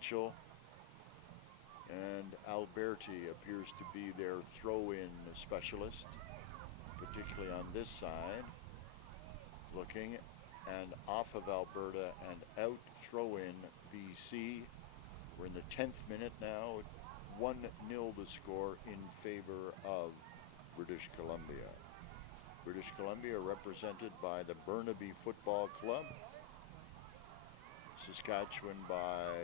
Mitchell and Alberti appears to be their throw-in specialist, particularly on this side. Looking and off of Alberta and out throw-in BC. We're in the 10th minute now. 1-0 the score in favor of British Columbia. British Columbia represented by the Burnaby Football Club. Saskatchewan by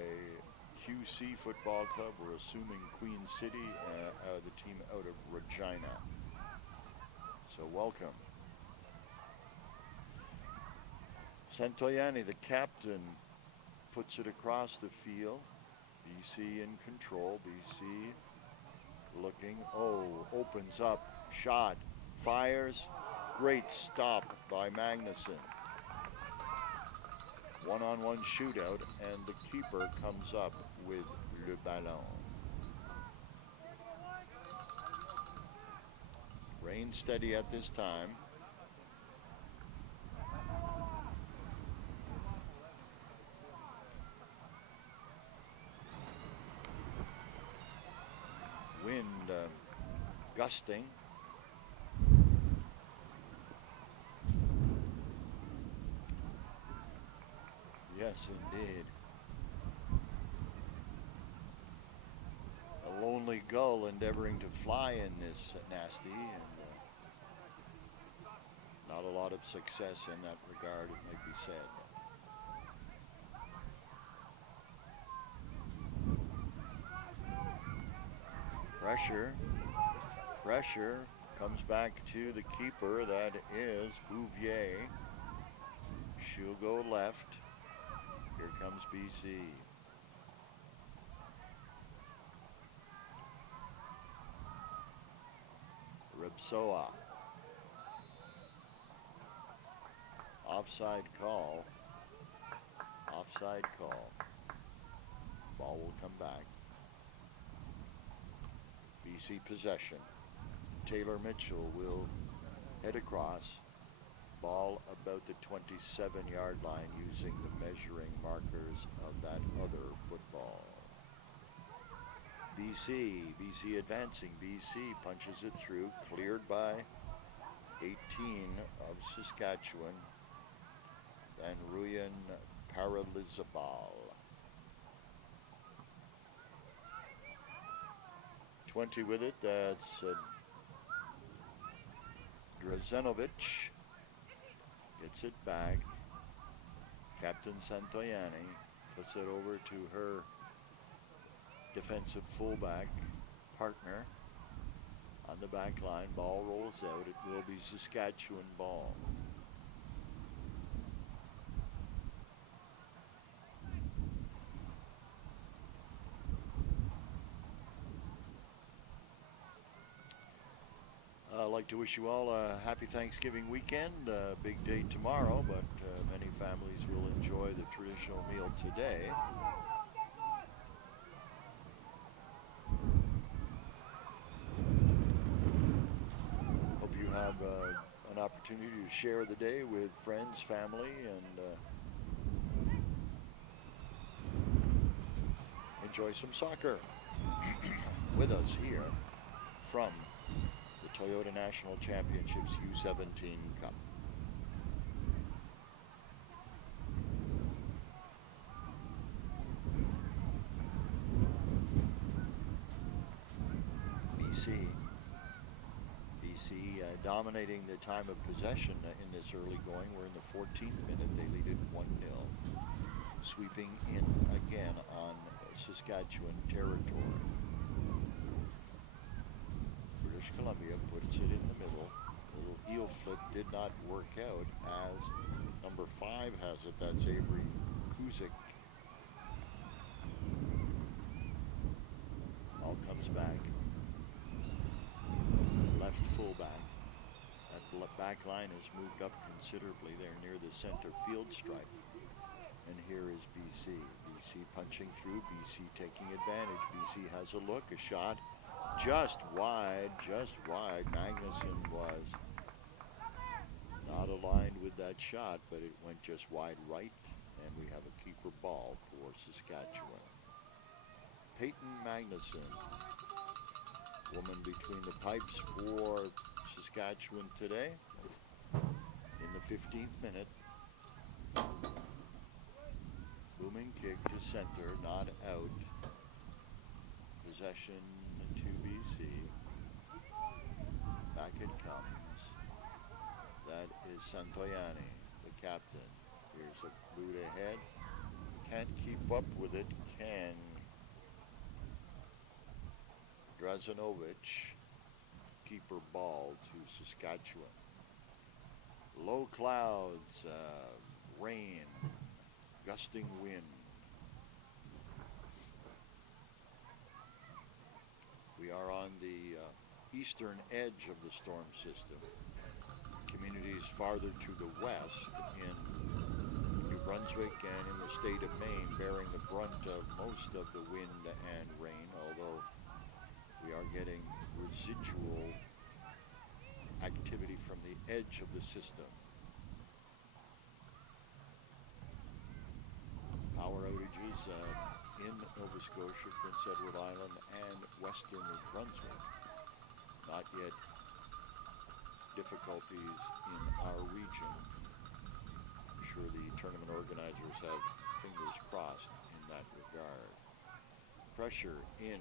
QC Football Club. We're assuming Queen City, the team out of Regina. So welcome. Santoyani, the captain, puts it across the field. BC in control. BC looking. Oh, opens up. Shot. Fires. Great stop by Magnuson. One-on-one shootout, and the keeper comes up with le ballon. Rain steady at this time. Wind gusting. Yes, indeed. A lonely gull endeavoring to fly in this nasty, and not a lot of success in that regard, it might be said. Pressure comes back to the keeper, that is Bouvier. She'll go left. Here comes BC. Ribsoa. Offside call. Offside call. Ball will come back. BC possession. Taylor Mitchell will head across. Ball about the 27-yard line using the measuring markers of that other football. BC advancing. BC punches it through, cleared by 18 of Saskatchewan. Then Ruyan Paralizabal. 20 with it, that's Drazenovic. Gets it back. Captain Santoyani puts it over to her defensive fullback partner on the back line. Ball rolls out. It will be Saskatchewan ball. I'd like to wish you all a happy Thanksgiving weekend. Big day tomorrow, but many families will enjoy the traditional meal today. Hope you have an opportunity to share the day with friends, family, and enjoy some soccer with us here from the Toyota National Championships U17 Cup. BC dominating the time of possession in this early going. We're in the 14th minute. They lead it 1-0. Sweeping in again on Saskatchewan territory. British Columbia puts it in the middle. A little heel flip did not work out, as number 5 has it. That's Avery Kuzik. Ball comes back. Left fullback. That back line has moved up considerably. They're near the center field stripe. And here is BC. BC punching through. BC taking advantage. BC has a look, a shot. Just wide. Magnuson was not aligned with that shot, but it went just wide right. And we have a keeper ball for Saskatchewan. Peyton Magnuson, woman between the pipes for Saskatchewan today. In the 15th minute, booming kick to center, not out. Possession to BC. Back it comes. That is Santoyani, the captain. Here's a boot ahead. Can't keep up with it, can Drazanovich. Keeper ball to Saskatchewan. Low clouds, rain, gusting wind. We are on the eastern edge of the storm system. Communities farther to the west in New Brunswick and in the state of Maine bearing the brunt of most of the wind and rain, although we are getting residual activity from the edge of the system. Power outages in Nova Scotia, Prince Edward Island, and western New Brunswick. Not yet difficulties in our region. I'm sure the tournament organizers have fingers crossed in that regard. Pressure in.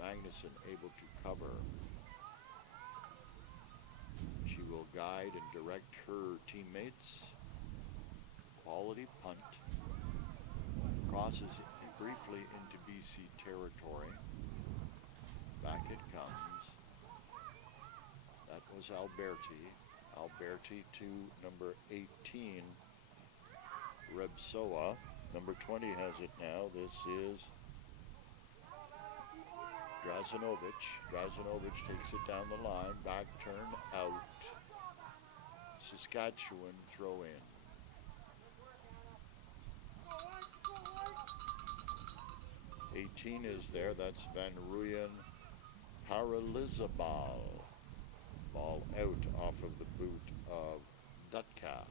Magnuson able to cover. She will guide and direct her teammates. Quality punt. Crosses briefly into BC territory. Back it comes. That was Alberti. Alberti to number 18, Rebsoa. Number 20 has it now. This is Drazanovich. Drazanovich takes it down the line. Back turn out. Saskatchewan throw in. Is there. That's Van Ruyen Paralizabal. Ball out off of the boot of Dutka.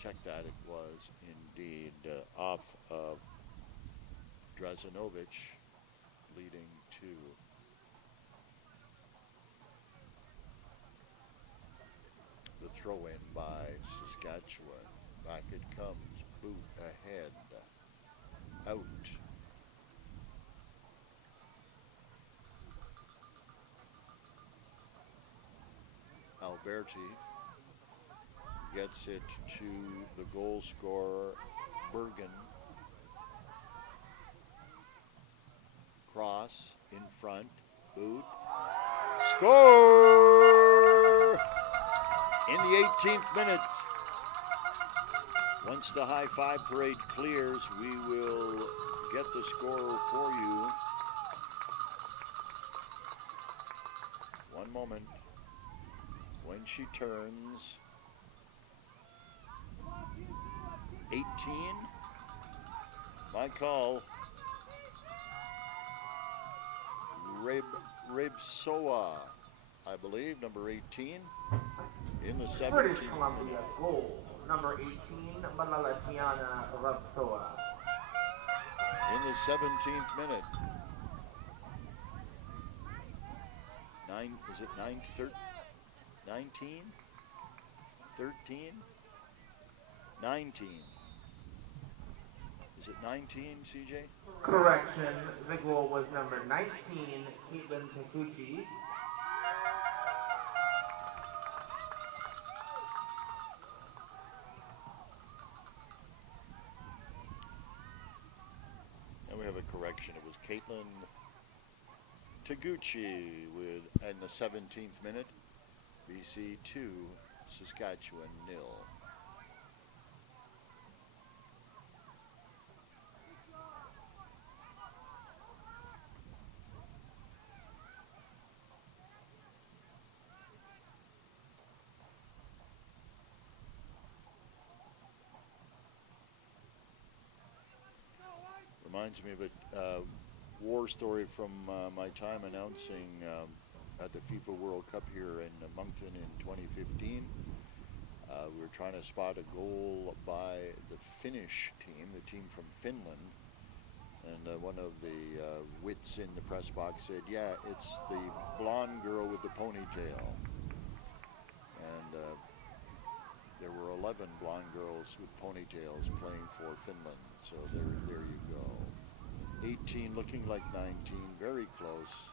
Check that. It was indeed off of Drazanovich, leading to the throw-in by Saskatchewan. Back it comes. Boot ahead. Out. Alberti gets it to the goal scorer, Bergen. Cross in front, boot, score! In the 18th minute. Once the high five parade clears, we will get the scorer for you. One moment. When she turns 18, my call, Rebsoa, I believe, number 18, in the 17th British Columbia minute. goal, number 18, Malalatiana Rebsoa. In the 17th minute. 19? 13? 19. Is it 19, CJ? Correction, the goal was number 19, Caitlin Takuchi. And we have a correction. It was Caitlin Taguchi in the 17th minute. BC 2, Saskatchewan 0. Reminds me of a war story from my time announcing at the FIFA World Cup here in Moncton in 2015. We were trying to spot a goal by the Finnish team, the team from Finland, and one of the wits in the press box said, yeah, it's the blonde girl with the ponytail. And there were 11 blonde girls with ponytails playing for Finland. So there you go. 18 looking like 19, very close.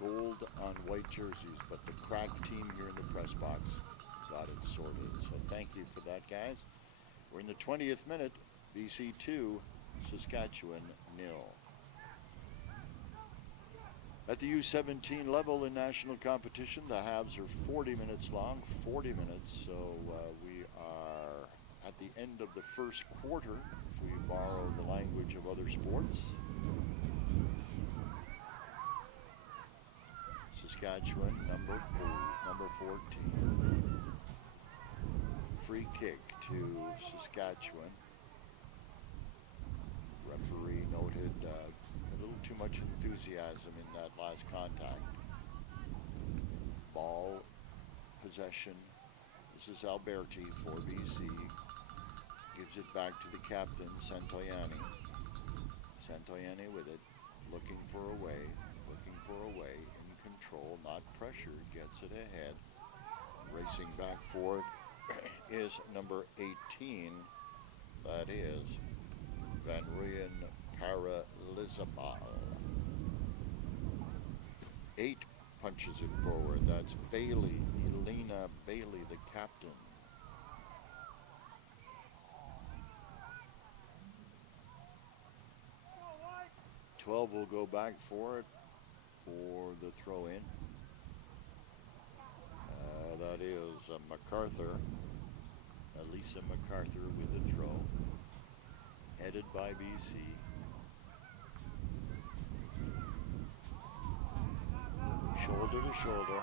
Gold on white jerseys, but the crack team here in the press box got it sorted. So thank you for that, guys. We're in the 20th minute. BC 2, Saskatchewan 0. At the U17 level in national competition, the halves are 40 minutes long, 40 minutes. So we are at the end of the first quarter, if we borrow the language of other sports. Saskatchewan, number 14. Free kick to Saskatchewan. Referee noted a little too much enthusiasm in that last contact. Ball possession. This is Alberti for BC. Gives it back to the captain, Santoyani. Santoyani with it, looking for a way, in control, not pressure, gets it ahead. Racing back for it is number 18. That is Van Ruyen Paralizabal. 8 punches it forward. That's Bailey, Elena Bailey, the captain. Twelve will go back for it for the throw-in. That is MacArthur, Elisa MacArthur with the throw. Headed by BC. Shoulder to shoulder.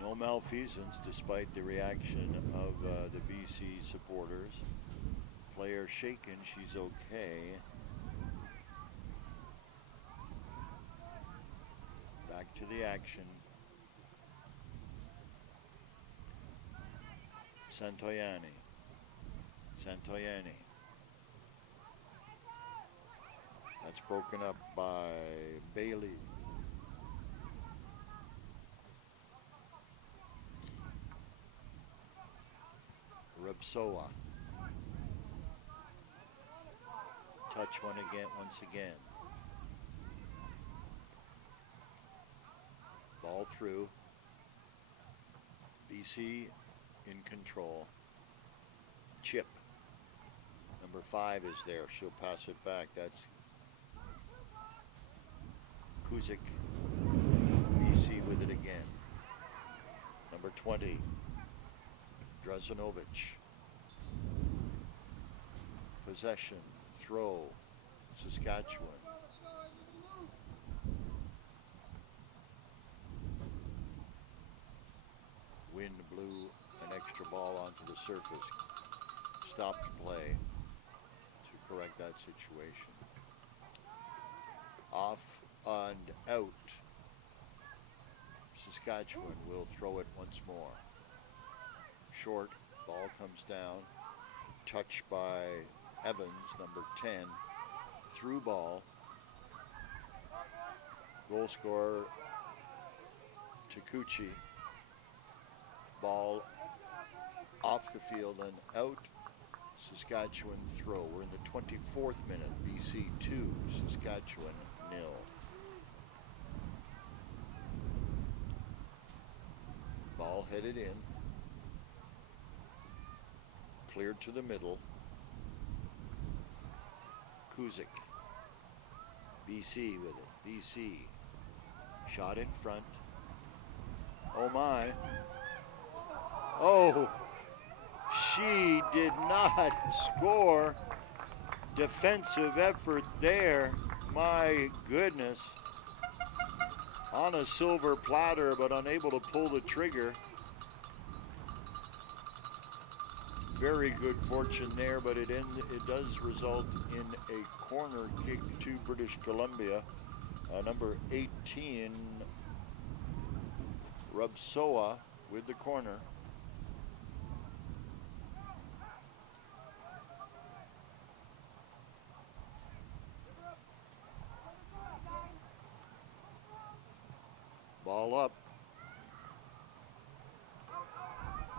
No malfeasance despite the reaction of the BC supporters. Player shaken, she's okay. Back to the action. Santoyani. That's broken up by Bailey. Rubsoa. Touch once again. Ball through. BC in control. Chip. Number 5 is there. She'll pass it back. That's Kuzik. BC with it again. Number 20. Drazanovich. Possession. Throw. Saskatchewan. Wind blew an extra ball onto the surface. Stopped play to correct that situation. Off and out. Saskatchewan will throw it once more. Short, ball comes down. Touch by Evans, number 10. Through ball. Goal scorer Takuchi. Ball off the field and out. Saskatchewan throw. We're in the 24th minute. BC 2, Saskatchewan 0. Ball headed in. Cleared to the middle. Kuzik. BC with it. BC. Shot in front. Oh my. Oh, she did not score. Defensive effort there. My goodness. On a silver platter, but unable to pull the trigger. Very good fortune there, but it does result in a corner kick to British Columbia. Number 18, Rubsoa with the corner. ball up.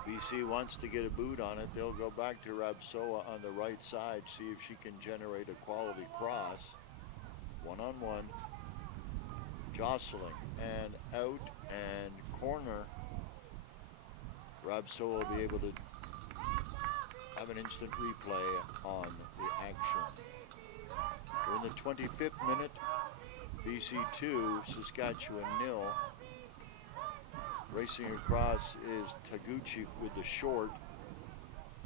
BC wants to get a boot on it. They'll go back to Rabsoa on the right side, see if she can generate a quality cross. One-on-one. Jostling and out and corner. Rabsoa will be able to have an instant replay on the action. We're in the 25th minute. BC 2, Saskatchewan 0. Racing across is Taguchi with the short.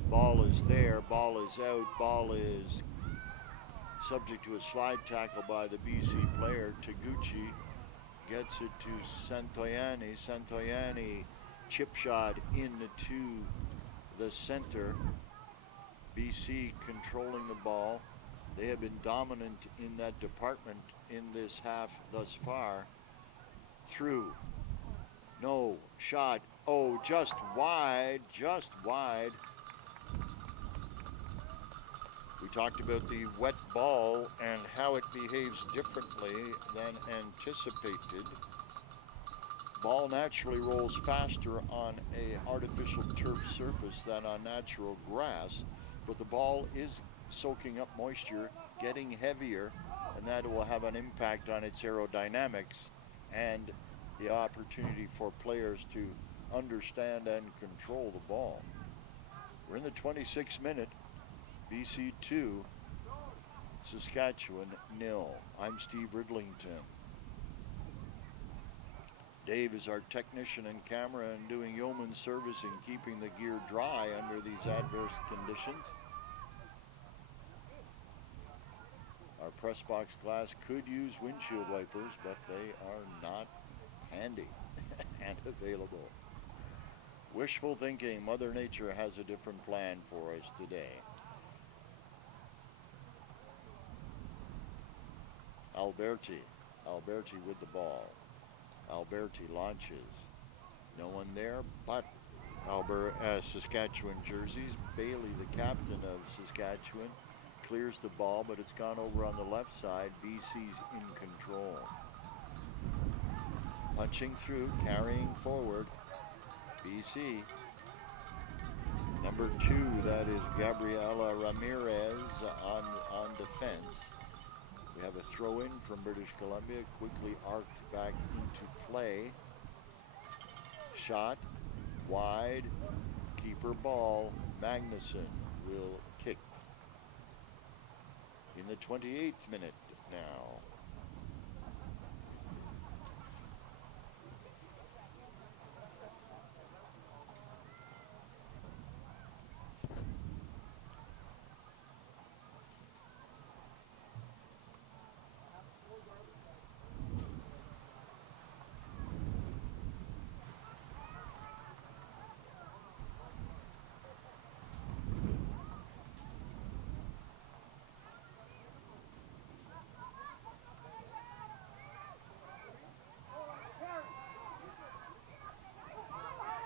Ball is there, ball is out, ball is subject to a slide tackle by the BC player. Taguchi gets it to Santoyani. Santoyani chip shot into the center. BC controlling the ball. They have been dominant in that department in this half thus far. Through. No. Shot. Oh, just wide. Just wide. We talked about the wet ball and how it behaves differently than anticipated. Ball naturally rolls faster on an artificial turf surface than on natural grass, but the ball is soaking up moisture, getting heavier, and that will have an impact on its aerodynamics and the opportunity for players to understand and control the ball. We're in the 26th minute. BC 2, Saskatchewan 0. I'm Steve Ridlington. Dave is our technician and camera and doing yeoman service in keeping the gear dry under these adverse conditions. Our press box glass could use windshield wipers, but they are not handy and available. Wishful thinking. Mother Nature has a different plan for us today. Alberti with the ball. Alberti launches. No one there but Saskatchewan jerseys. Bailey, the captain of Saskatchewan, clears the ball, but it's gone over on the left side. BC's in control. Punching through, carrying forward. BC. Number 2, that is Gabriela Ramirez on defense. We have a throw-in from British Columbia, quickly arced back into play. Shot, wide, keeper ball. Magnuson will kick. In the 28th minute now.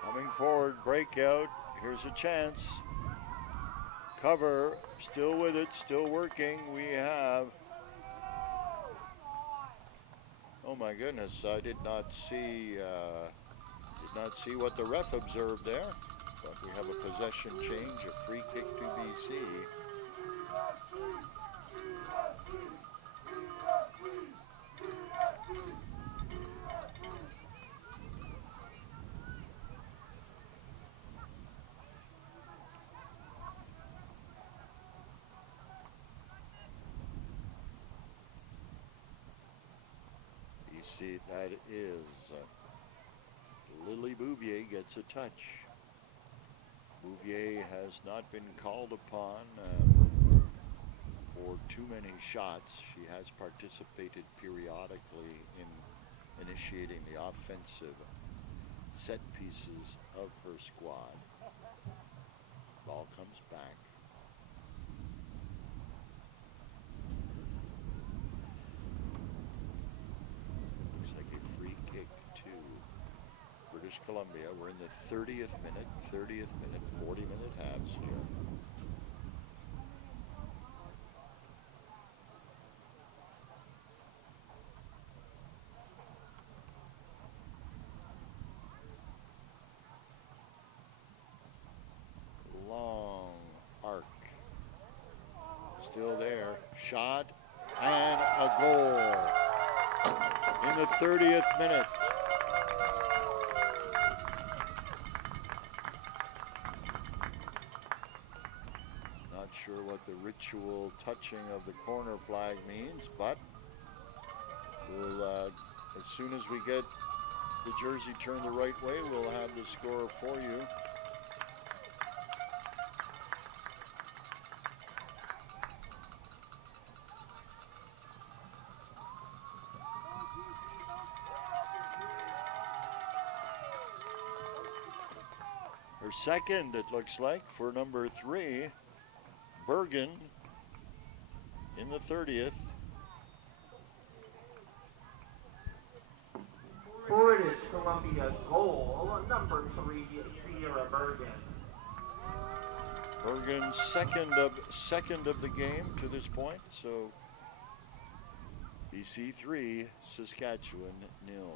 Coming forward, breakout. Here's a chance. Cover, still with it, still working. We have. Oh my goodness! I did not see what the ref observed there. But we have a possession change, a free kick to BC. See, that is Lily Bouvier gets a touch. Bouvier has not been called upon for too many shots. She has participated periodically in initiating the offensive set pieces of her squad. Ball comes back. British Columbia. We're in the 30th minute, 40-minute halves here. Still there. Shot and a goal in the 30th minute. Not sure what the ritual touching of the corner flag means, but we'll, as soon as we get the jersey turned the right way, we'll have the score for you. Her second, it looks like, for number 3, Bergen, in the 30th. British Columbia goal, number 3, Sierra Bergen. Bergen second of the game to this point, so BC 3, Saskatchewan 0.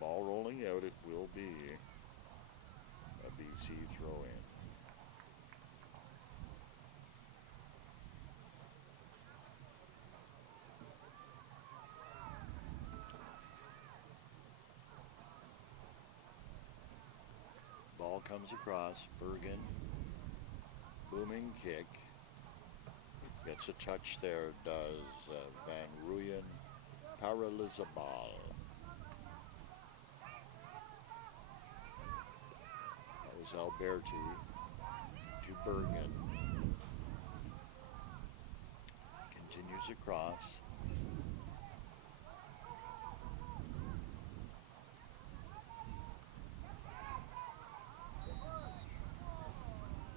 Ball rolling out, it will be a BC throw-in. Ball comes across, Bergen, booming kick, gets a touch there, does Van Ruyen Paralizabal. That was Alberti to Bergen, continues across.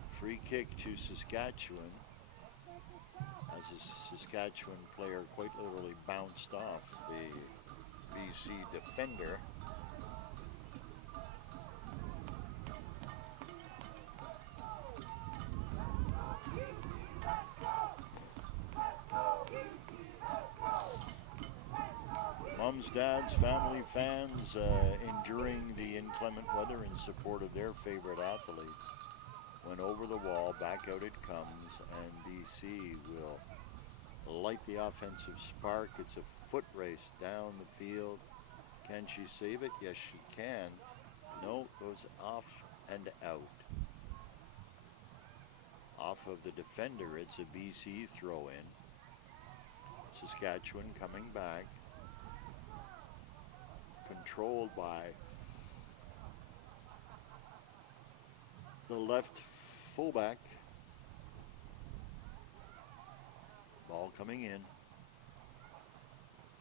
Free kick to Saskatchewan as a Saskatchewan player quite literally bounced off the BC defender. Mums, dads, family, fans enduring the inclement weather in support of their favorite athletes. Went over the wall, back out it comes, and BC will light the offensive spark. It's a foot race down the field. Can she save it? Yes, she can. No, goes off and out. Off of the defender, it's a BC throw-in. Saskatchewan coming back. Controlled by the left fullback. Ball coming in.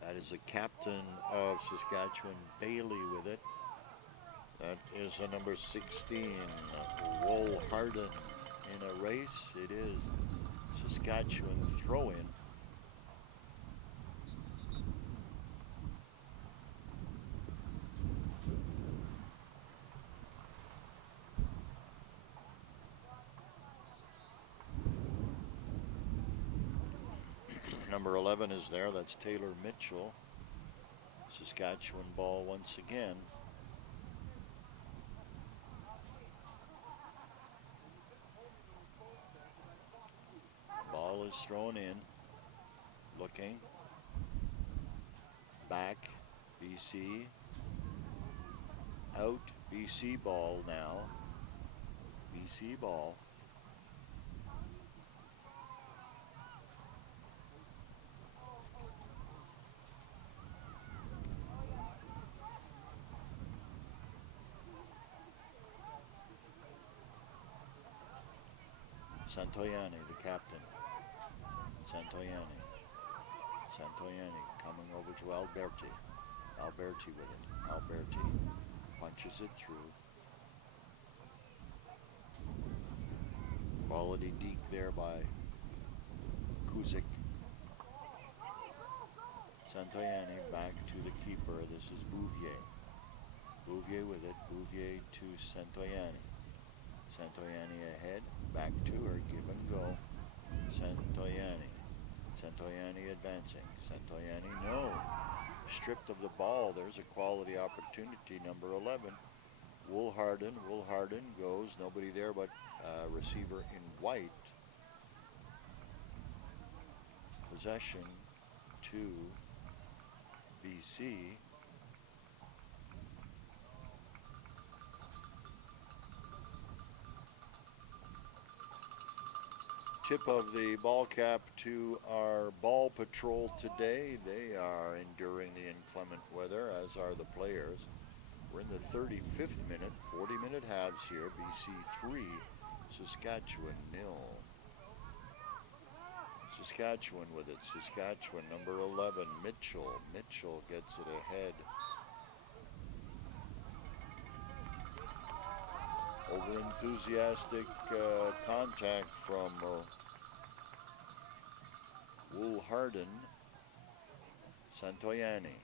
That is the captain of Saskatchewan, Bailey, with it. That is a number 16, Woll Harden, in a race. It is Saskatchewan throw-in. Number 11 is there. That's Taylor Mitchell. Saskatchewan ball once again. Ball is thrown in. Looking. Back. BC. Out. BC ball now. BC ball. Santoyani, the captain. Santoyani. Santoyani coming over to Alberti. Alberti with it. Alberti punches it through. Quality deke there by Kuzik. Santoyani back to the keeper. This is Bouvier. Bouvier with it. Bouvier to Santoyani. Santoyani ahead, back to her, give and go. Santoyani. Santoyani advancing. Santoyani, no. Stripped of the ball. There's a quality opportunity, number 11. Woolharden goes. Nobody there but receiver in white. Possession to BC. Tip of the ball cap to our ball patrol today. They are enduring the inclement weather, as are the players. We're in the 35th minute, 40-minute halves here. BC 3, Saskatchewan 0. Saskatchewan with it. Saskatchewan, number 11, Mitchell. Mitchell gets it ahead. Over-enthusiastic contact from Woolharden. Santoyani.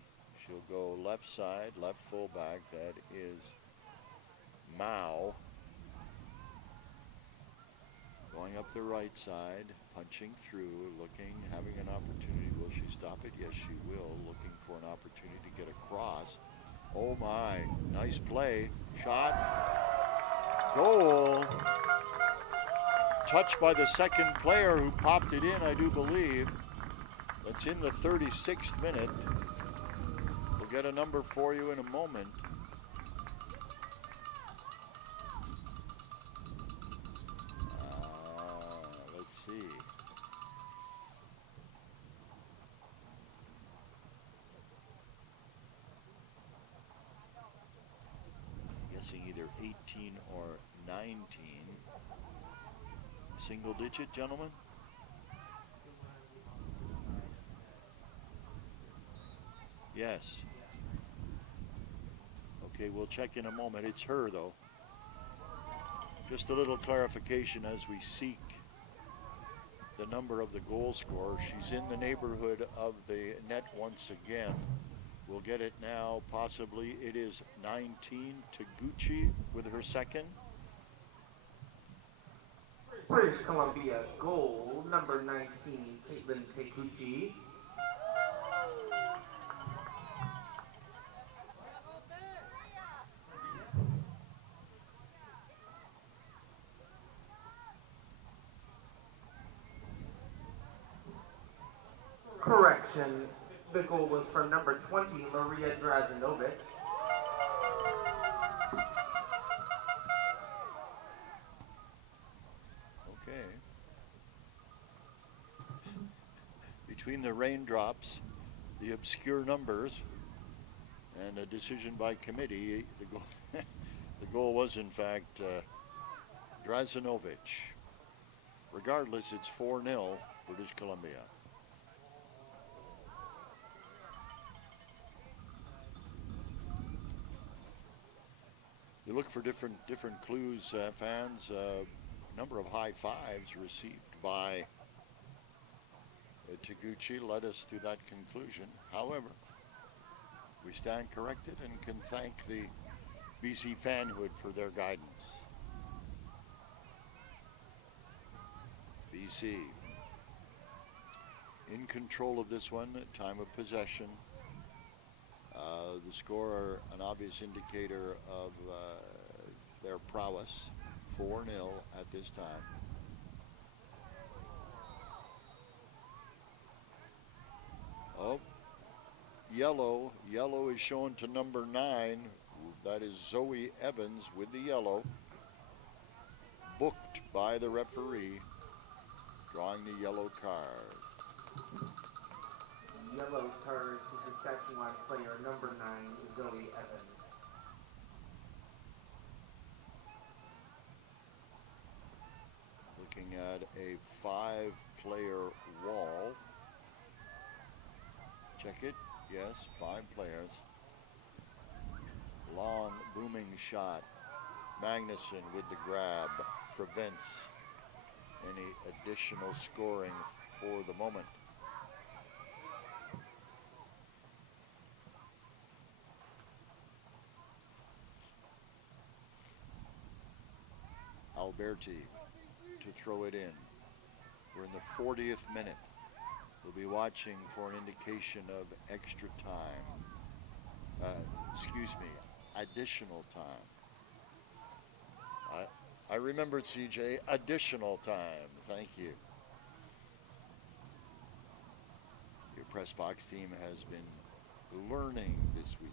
She'll go left side, left fullback. That is Mao. Going up the right side, punching through, looking, having an opportunity. Will she stop it? Yes, she will. Looking for an opportunity to get across. Oh my, nice play. Shot. Goal. Touched by the second player who popped it in, I do believe. That's in the 36th minute. We'll get a number for you in a moment. Let's see. Guessing either 18 or 19. Single digit, gentlemen? Yes. Okay, we'll check in a moment. It's her, though. Just a little clarification as we seek the number of the goal scorer. She's in the neighborhood of the net once again. We'll get it now, possibly. It is 19, Taguchi with her second. British Columbia goal, number 19, Caitlin Taguchi. Correction, the goal was from number 20, Maria Drazanovich. Okay. Between the raindrops, the obscure numbers, and a decision by committee, the goal was in fact Drazanovich. Regardless, it's 4-0 British Columbia. You look for different clues, fans. Number of high fives received by Taguchi led us to that conclusion. However, we stand corrected and can thank the BC fanhood for their guidance. BC in control of this one at time of possession. The score, an obvious indicator of their prowess, 4-0 at this time. Oh, yellow is shown to number 9. That is Zoe Evans with the yellow. Booked by the referee, drawing the yellow card. Yellow card to Saskatchewan player number 9, Zoe Evans. Looking at a 5-player wall. Check it. Yes, 5 players. Long booming shot. Magnuson with the grab prevents any additional scoring for the moment. Alberti to throw it in. We're in the 40th minute. We'll be watching for an indication of extra time. Additional time. I remembered, CJ. Additional time. Thank you. Your press box team has been learning this week.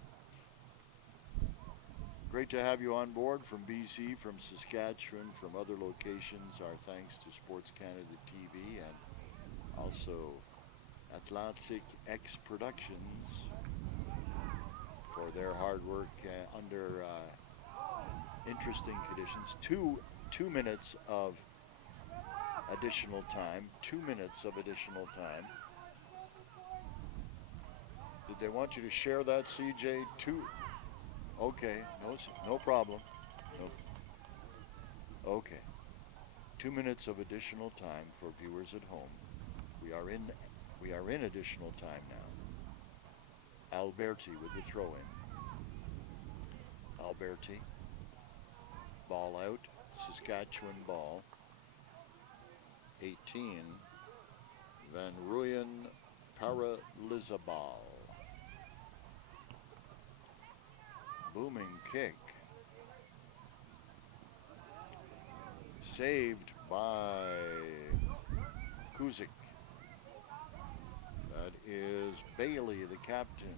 Great to have you on board from BC, from Saskatchewan, from other locations. Our thanks to Sports Canada TV and also Atlantic X Productions for their hard work under interesting conditions. Two minutes of additional time. 2 minutes of additional time. Did they want you to share that, CJ? Okay, no problem. No. Okay. 2 minutes of additional time for viewers at home. We are in additional time now. Alberti with the throw-in. Alberti. Ball out. Saskatchewan ball. 18. Van Ruyen Paralizabal. Booming kick. Saved by Kuzik. That is Bailey, the captain.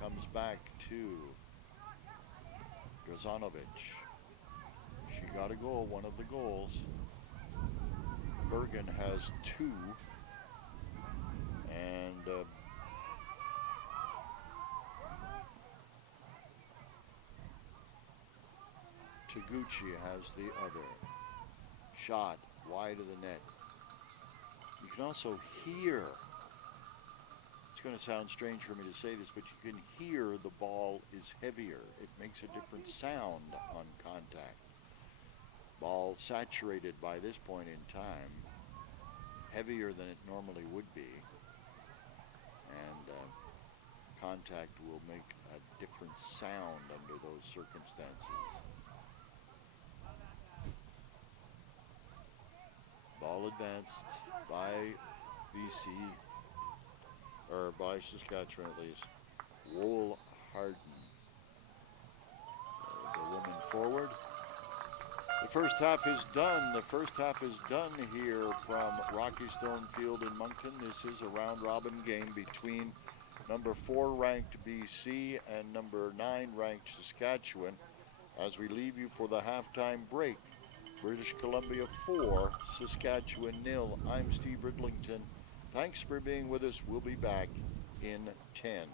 Comes back to Drazanovic. She got a goal, one of the goals. Bergen has 2. And Taguchi has the other. Shot wide of the net. You can also hear, it's going to sound strange for me to say this, but you can hear the ball is heavier. It makes a different sound on contact. Ball saturated by this point in time, heavier than it normally would be. And contact will make a different sound under those circumstances. Ball advanced by BC, or by Saskatchewan at least. Wool Harden. The woman forward. The first half is done. The first half is done here from Rocky Stone Field in Moncton. This is a round-robin game between number 4 ranked BC and number 9 ranked Saskatchewan. As we leave you for the halftime break, British Columbia 4, Saskatchewan 0. I'm Steve Ridlington. Thanks for being with us. We'll be back in 10.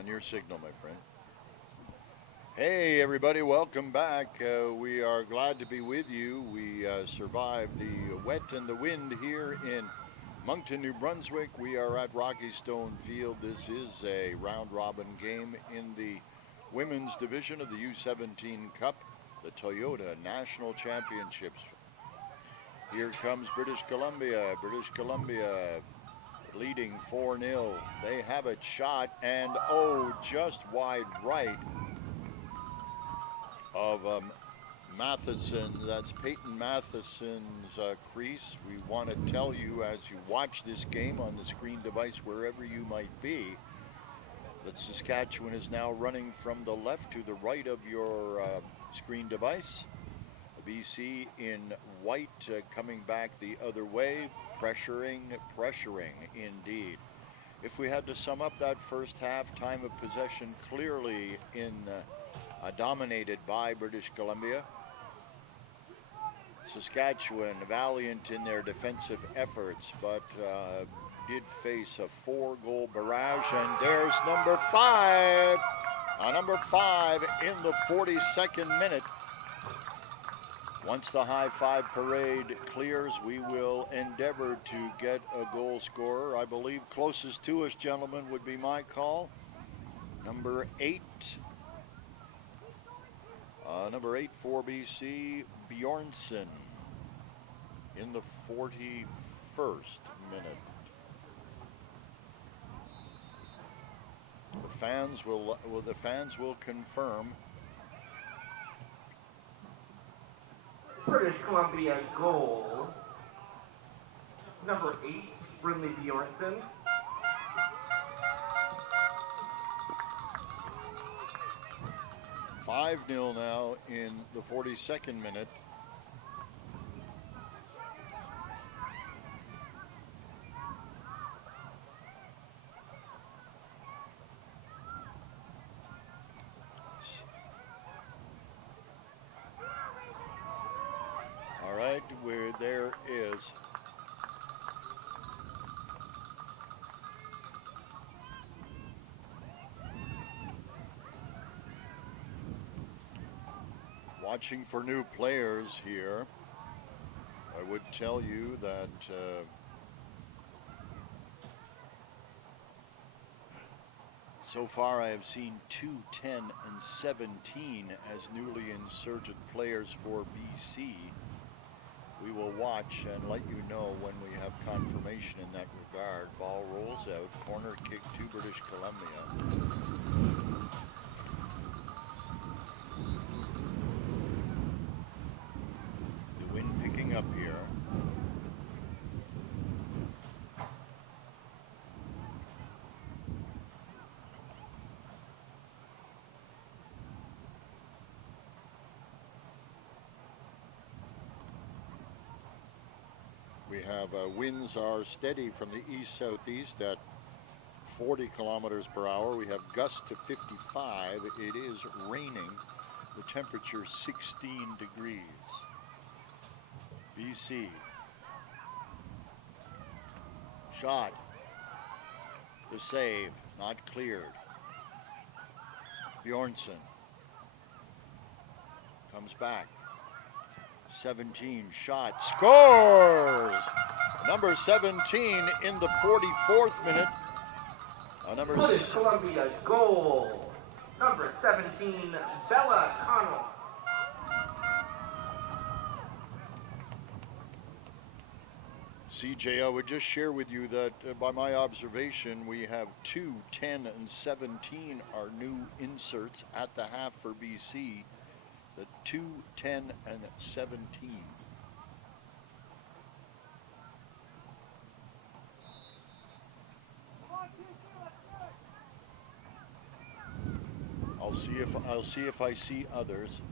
On your signal, my friend. Hey, everybody, welcome back. We are glad to be with you. We survived the wet and the wind here in Moncton, New Brunswick. We are at Rocky Stone Field. This is a round-robin game in the women's division of the U17 Cup, the Toyota National Championships. Here comes British Columbia. British Columbia leading 4-0. They have it shot, and just wide right of Matheson. That's Peyton Matheson's crease. We want to tell you as you watch this game on the screen device, wherever you might be, that Saskatchewan is now running from the left to the right of your screen device. BC in white coming back the other way, pressuring indeed. If we had to sum up that first half, time of possession clearly dominated by British Columbia. Saskatchewan valiant in their defensive efforts, but did face a 4-goal barrage, and there's number 5. Number 5 in the 42nd minute. Once the high-five parade clears, we will endeavor to get a goal scorer. I believe closest to us, gentlemen, would be my call. Number 8. Number 8 for BC, Bjornsson, in the 41st minute. The fans will confirm. British Columbia goal. Number 8, Brindley Bjornsson. Five 5-0 now in the 42nd minute. All right, where there is watching for new players here. I would tell you that so far I have seen 2, 10, and 17 as newly inserted players for BC. We will watch and let you know when we have confirmation in that regard. Ball rolls out, corner kick to British Columbia. The wind picking up here. We have winds are steady from the east-southeast at 40 kilometers per hour. We have gusts to 55. It is raining. The temperature 16 degrees. BC. Shot. The save. Not cleared. Bjornsson. Comes back. 17 shot, scores! Number 17 in the 44th minute. British Columbia goal. Number 17, Bella Connell. CJ, I would just share with you that by my observation, we have 2, 10, and 17 are new inserts at the half for BC. The 2, 10, and 17. I'll see if I see others.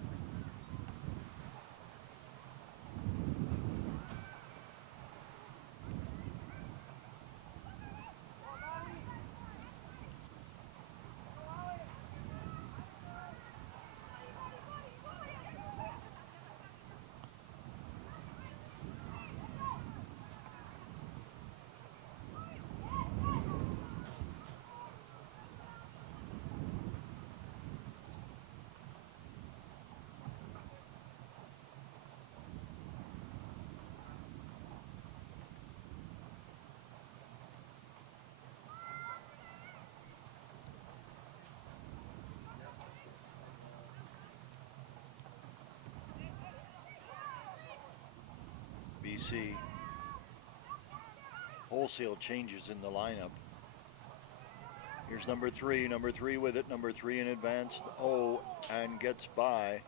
BC. Wholesale changes in the lineup. Here's number 3 with it, number 3 in advance. Oh, and gets by.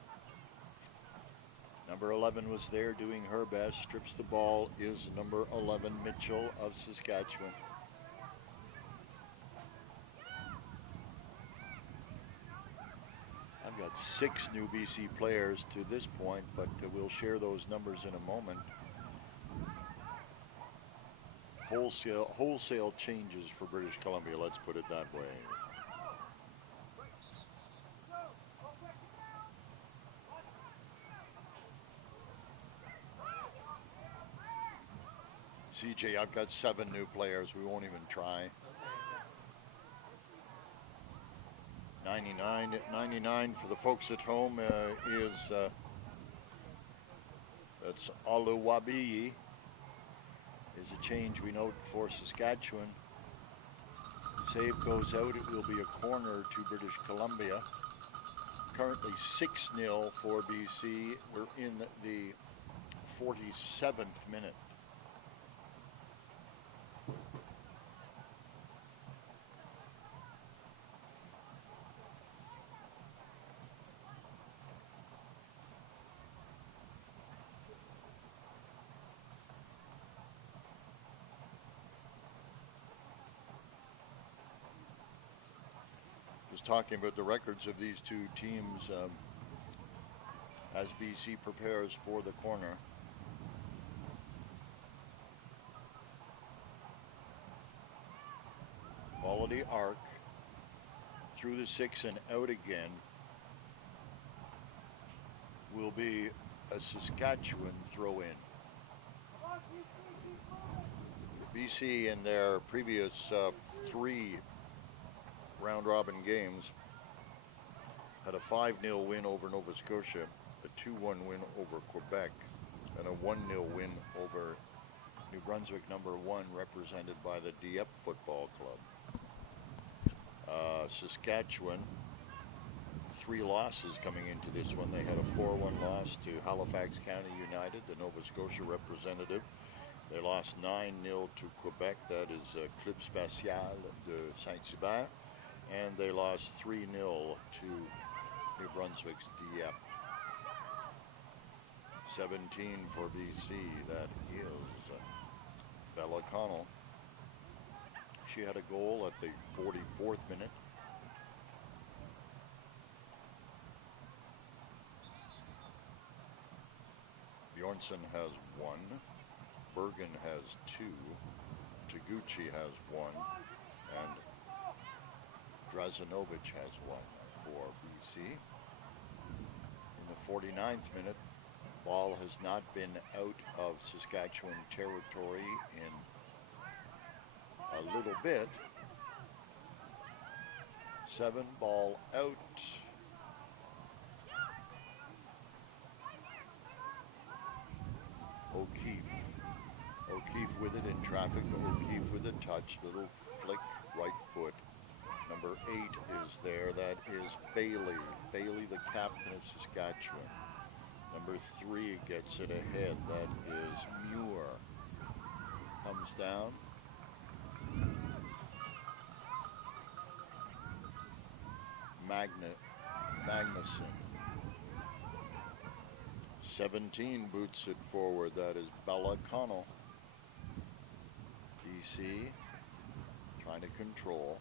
Number 11 was there doing her best. Strips the ball is number 11, Mitchell of Saskatchewan. I've got 6 new BC players to this point, but we'll share those numbers in a moment. Wholesale changes for British Columbia, let's put it that way. CJ, I've got 7 new players. We won't even try. 99 for the folks at home is that's Aluwabi. Is a change we note for Saskatchewan. Save goes out. It will be a corner to British Columbia. Currently 6-0 for BC. We're in the 47th minute. Talking about the records of these two teams as BC prepares for the corner. Ball of the arc through the 6 and out again will be a Saskatchewan throw in. BC in their previous 3 round-robin games had a 5-0 win over Nova Scotia, a 2-1 win over Quebec, and a 1-0 win over New Brunswick number 1, represented by the Dieppe Football Club. Saskatchewan, 3 losses coming into this one. They had a 4-1 loss to Halifax County United, the Nova Scotia representative. They lost 9-0 to Quebec, that is Club Spatial de Saint-Hubert. And they lost 3-0 to New Brunswick's Dieppe. 17 for BC, that is Bella Connell. She had a goal at the 44th minute. Bjornsson has 1. Bergen has 2. Taguchi has 1. And Drazanovich has 1 for BC. In the 49th minute, ball has not been out of Saskatchewan territory in a little bit. 7, ball out. O'Keefe with it in traffic. O'Keefe with a touch, little flick, right foot. Number 8 is there. That is Bailey. Bailey, the captain of Saskatchewan. Number 3 gets it ahead. That is Muir. Comes down. Magnuson. 17 boots it forward. That is Bella Connell. BC trying to control.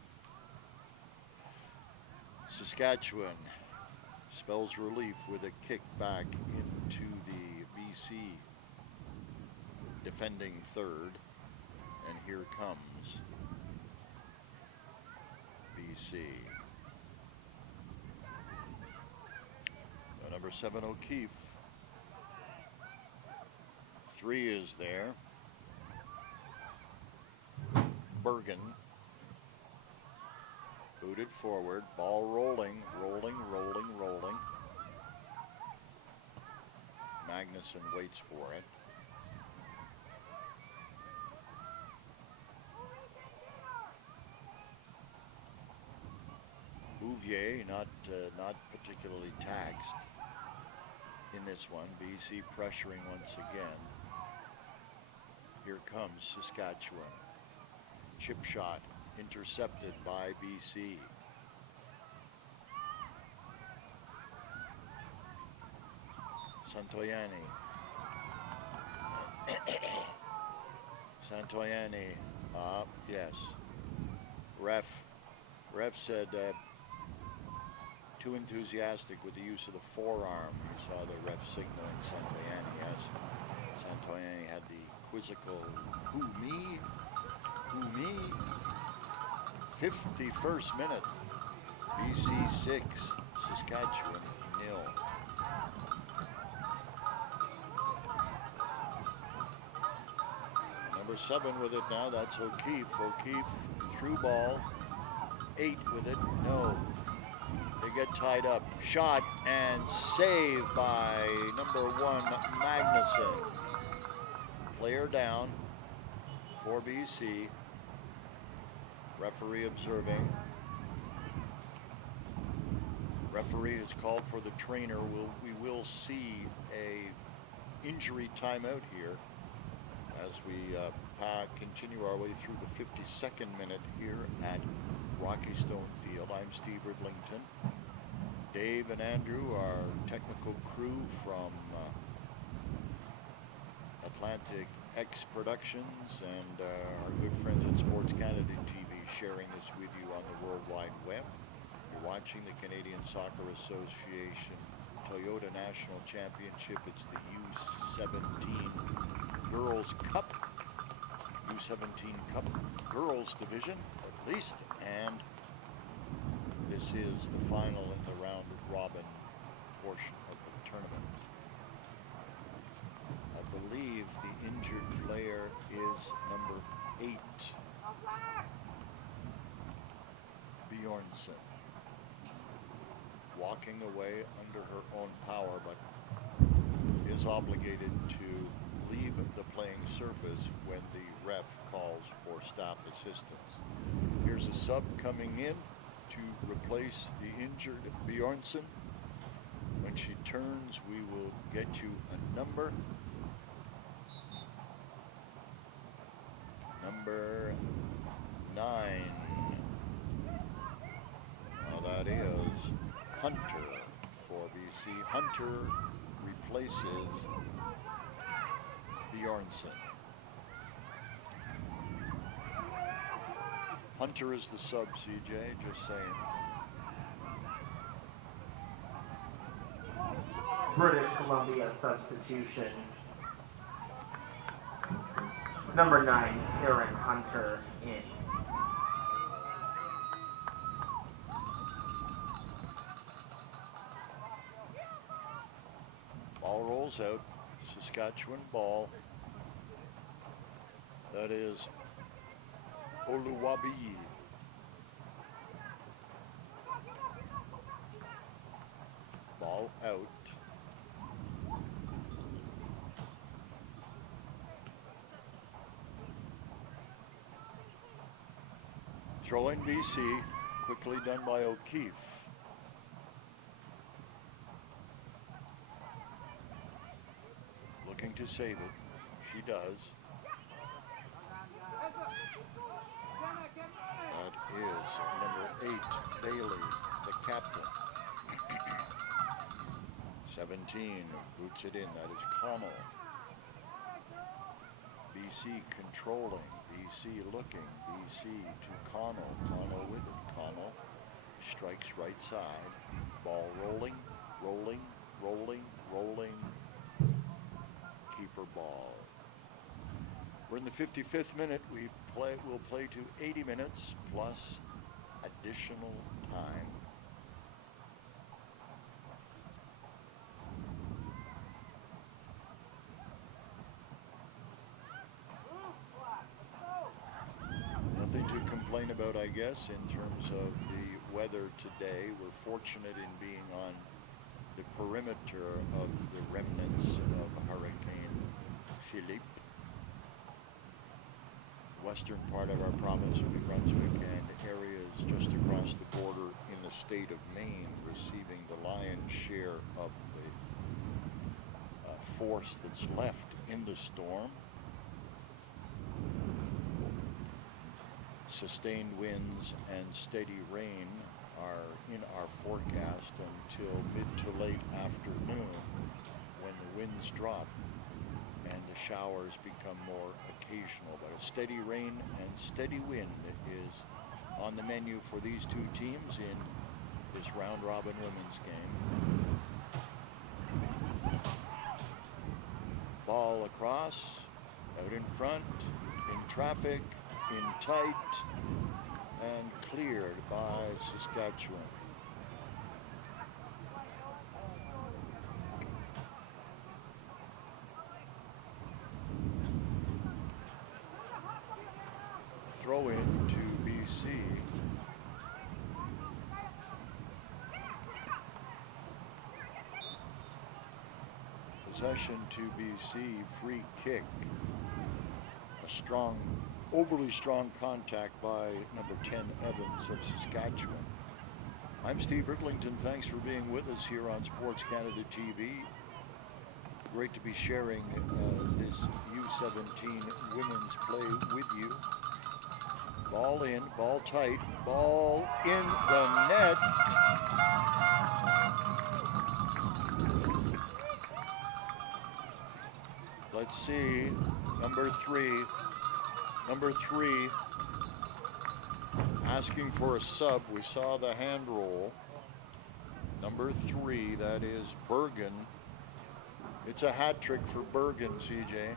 Saskatchewan spells relief with a kick back into the BC defending third. And here comes BC. Number 7, O'Keefe. 3 is there. Bergen. Booted forward. Ball rolling. Magnuson waits for it. Bouvier not particularly taxed in this one. BC pressuring once again. Here comes Saskatchewan. Chip shot intercepted by BC. Santoyani. Santoyani. Yes. Ref said too enthusiastic with the use of the forearm. You saw the ref signaling Santoyani as Santoyani had the quizzical, who me? Who me? 51st minute. BC 6, Saskatchewan 0. Number 7 with it now, that's O'Keefe. O'Keefe through ball. 8 with it, no. They get tied up. Shot and saved by number 1, Magnuson. Player down for BC. Referee observing. Referee has called for the trainer. We will see a injury timeout here as we continue our way through the 52nd minute here at Rocky Stone Field. I'm Steve Ridlington. Dave and Andrew, our technical crew from Atlantic X Productions, and our good friends at Sports Canada TV sharing this with you on the World Wide Web. You're watching the Canadian Soccer Association Toyota National Championship. It's the U17 Girls Cup, U17 Cup Girls Division at least, and this is the final in the round robin portion of the tournament. I believe the injured player is number 8, Bjornsson. Walking away under her own power, but is obligated to leave the playing surface when the ref calls for staff assistance. Here's a sub coming in to replace the injured Bjornsson. When she turns, we will get you a number. Number 9. Now that is Hunter for BC. Hunter replaces Bjornsson. Hunter is the sub, CJ, just saying. British Columbia substitution. Number 9, Karen Hunter in. Ball rolls out. Saskatchewan ball. That is Oluwabi. Ball out. Throw in BC, quickly done by O'Keefe. Looking to save it. She does. That is number 8, Bailey, the captain. 17, boots it in. That is Connell. BC controlling. BC looking. BC to Connell. Connell with it. Connell strikes right side. Ball rolling, rolling, rolling, rolling. Keeper ball. We're in the 55th minute. We'll play to 80 minutes plus additional time. Nothing to complain about, I guess, in terms of the weather today. We're fortunate in being on the perimeter of the remnants of Hurricane Philippe. Western part of our province of New Brunswick and areas just across the border in the state of Maine receiving the lion's share of the force that's left in the storm. Sustained winds and steady rain are in our forecast until mid to late afternoon, when the winds drop and the showers become more occasional. But a steady rain and steady wind is on the menu for these two teams in this round robin women's game. Ball across, out in front, in traffic, in tight, and cleared by Saskatchewan. Throw in to BC. Possession to BC, free kick. A strong, overly strong contact by number 10 Evans of Saskatchewan. I'm Steve Riddlington. Thanks for being with us here on Sports Canada TV. Great to be sharing this U17 women's play with you. Ball in, ball tight, ball in the net. Let's see, number three asking for a sub. We saw the hand roll. Number 3, that is Bergen. It's a hat trick for Bergen, CJ.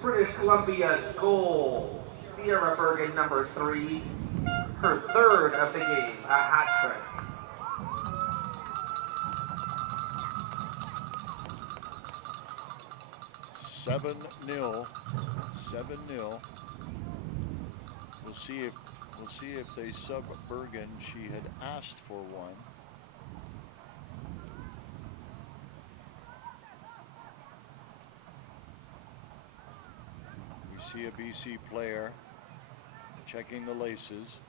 British Columbia goal. Sierra Bergen, number 3, her third of the game, a hat trick. Seven 0. We'll see if they sub Bergen. She had asked for one. We see a BC player checking the laces.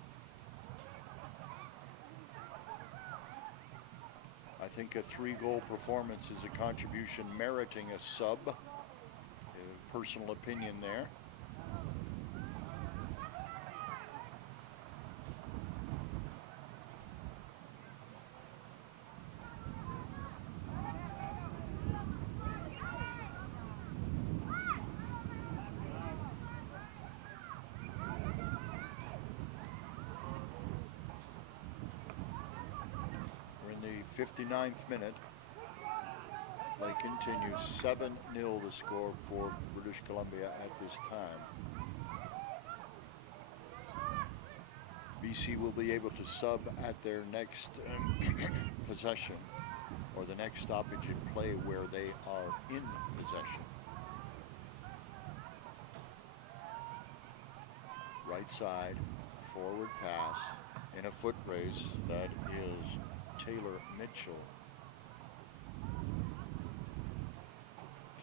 I think a 3-goal performance is a contribution meriting a sub. Personal opinion there. We're in the 59th minute. Play continues. 7-0 the score for British Columbia at this time. BC will be able to sub at their next possession, or the next stoppage in play where they are in possession. Right side, forward pass in a foot race. That is Taylor Mitchell.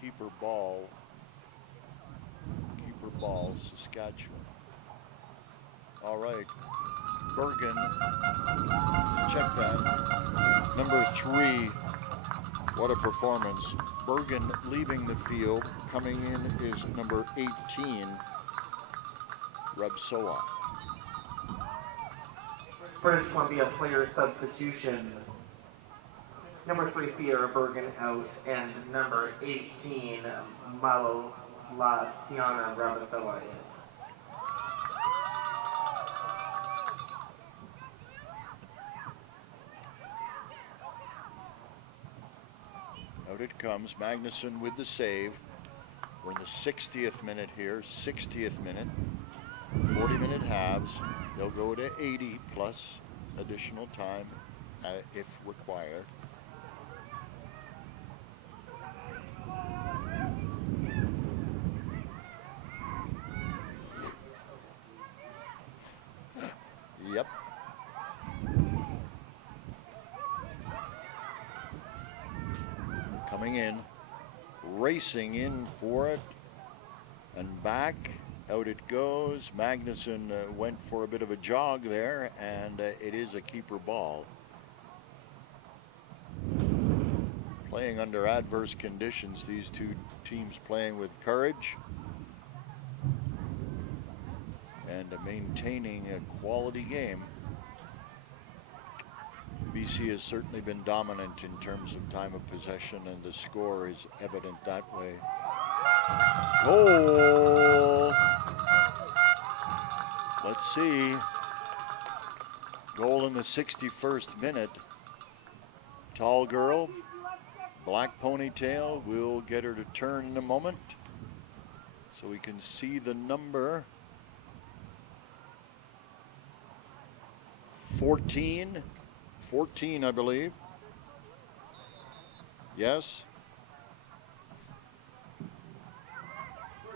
Keeper ball, Saskatchewan. All right, Bergen, check that. Number 3, what a performance. Bergen leaving the field. Coming in is number 18, Rabsoa. British Columbia player substitution. Number 3, Sierra Bergen out, and number 18, Malo Latiana Rabasela in. Out it comes. Magnuson with the save. We're in the 60th minute here. 60th minute. 40-minute halves. They'll go to 80 plus additional time if required. Yep. Coming in, racing in for it, and back, out it goes. Magnuson went for a bit of a jog there, and it is a keeper ball. Playing under adverse conditions, these two teams playing with courage. and maintaining a quality game. BC has certainly been dominant in terms of time of possession, and the score is evident that way. Goal! Let's see. Goal in the 61st minute. Tall girl, black ponytail. We'll get her to turn in a moment so we can see the number. 14, I believe. Yes.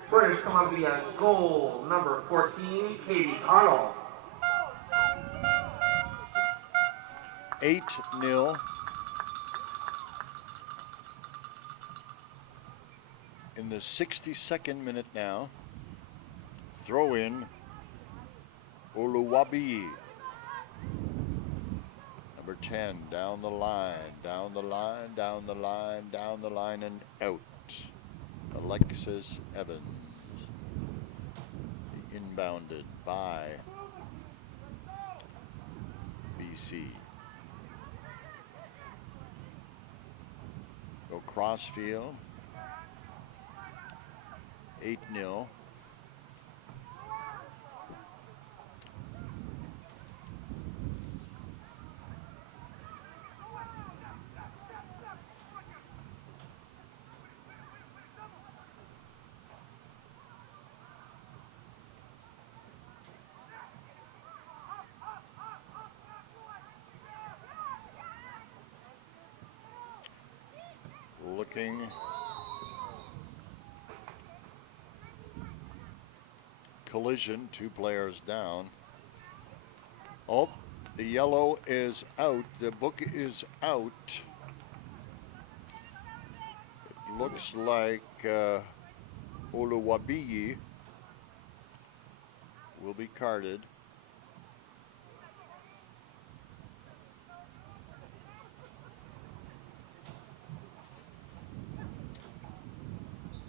British Columbia goal number 14, Katie Connell. 8-0. In the 62nd minute now. Throw in Oluwabi. Number 10, down the line, down the line, down the line, down the line, and out. Alexis Evans. Inbounded by BC. Go crossfield. 8-0. Looking. Collision, 2 players down. Oh, the yellow is out. The book is out. It looks like Oluwabi will be carded.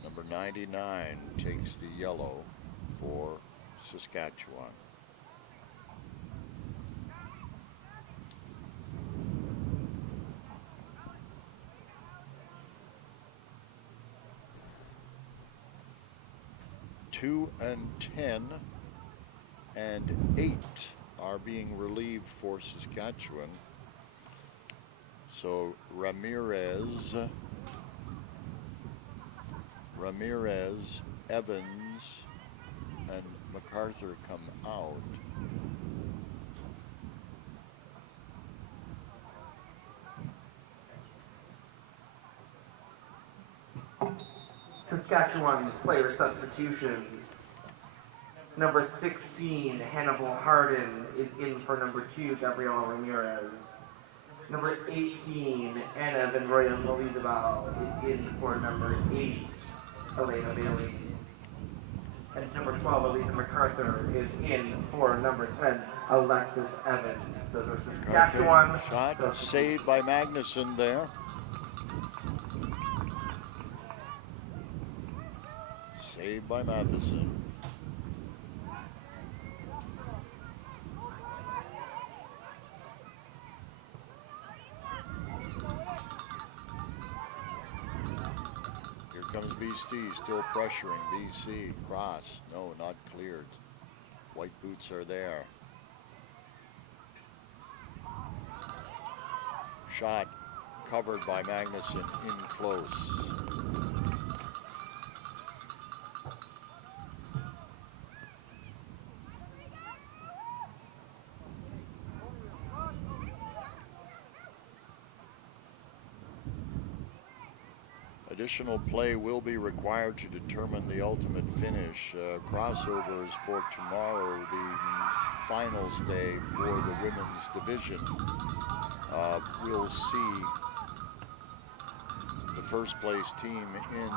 Number 99 takes the yellow for Saskatchewan. Two and 10 and 8 are being relieved for Saskatchewan. So Ramirez, Evans, and MacArthur come out. Saskatchewan player substitutions. Number 16, Hannibal Harden, is in for number 2, Gabriela Ramirez. Number 18, Anna Van Royen Elizabeth, is in for number 8, Elena Bailey. And number 12, Elisa MacArthur, is in for number 10, Alexis Evans. So there's Saskatchewan. Shot saved by Magnuson there. Saved by Matheson. Here comes BC, still pressuring. BC, cross. No, not cleared. White boots are there. Shot covered by Magnuson in close. Additional play will be required to determine the ultimate finish. Crossovers for tomorrow, the finals day for the women's division. We'll see the first place team in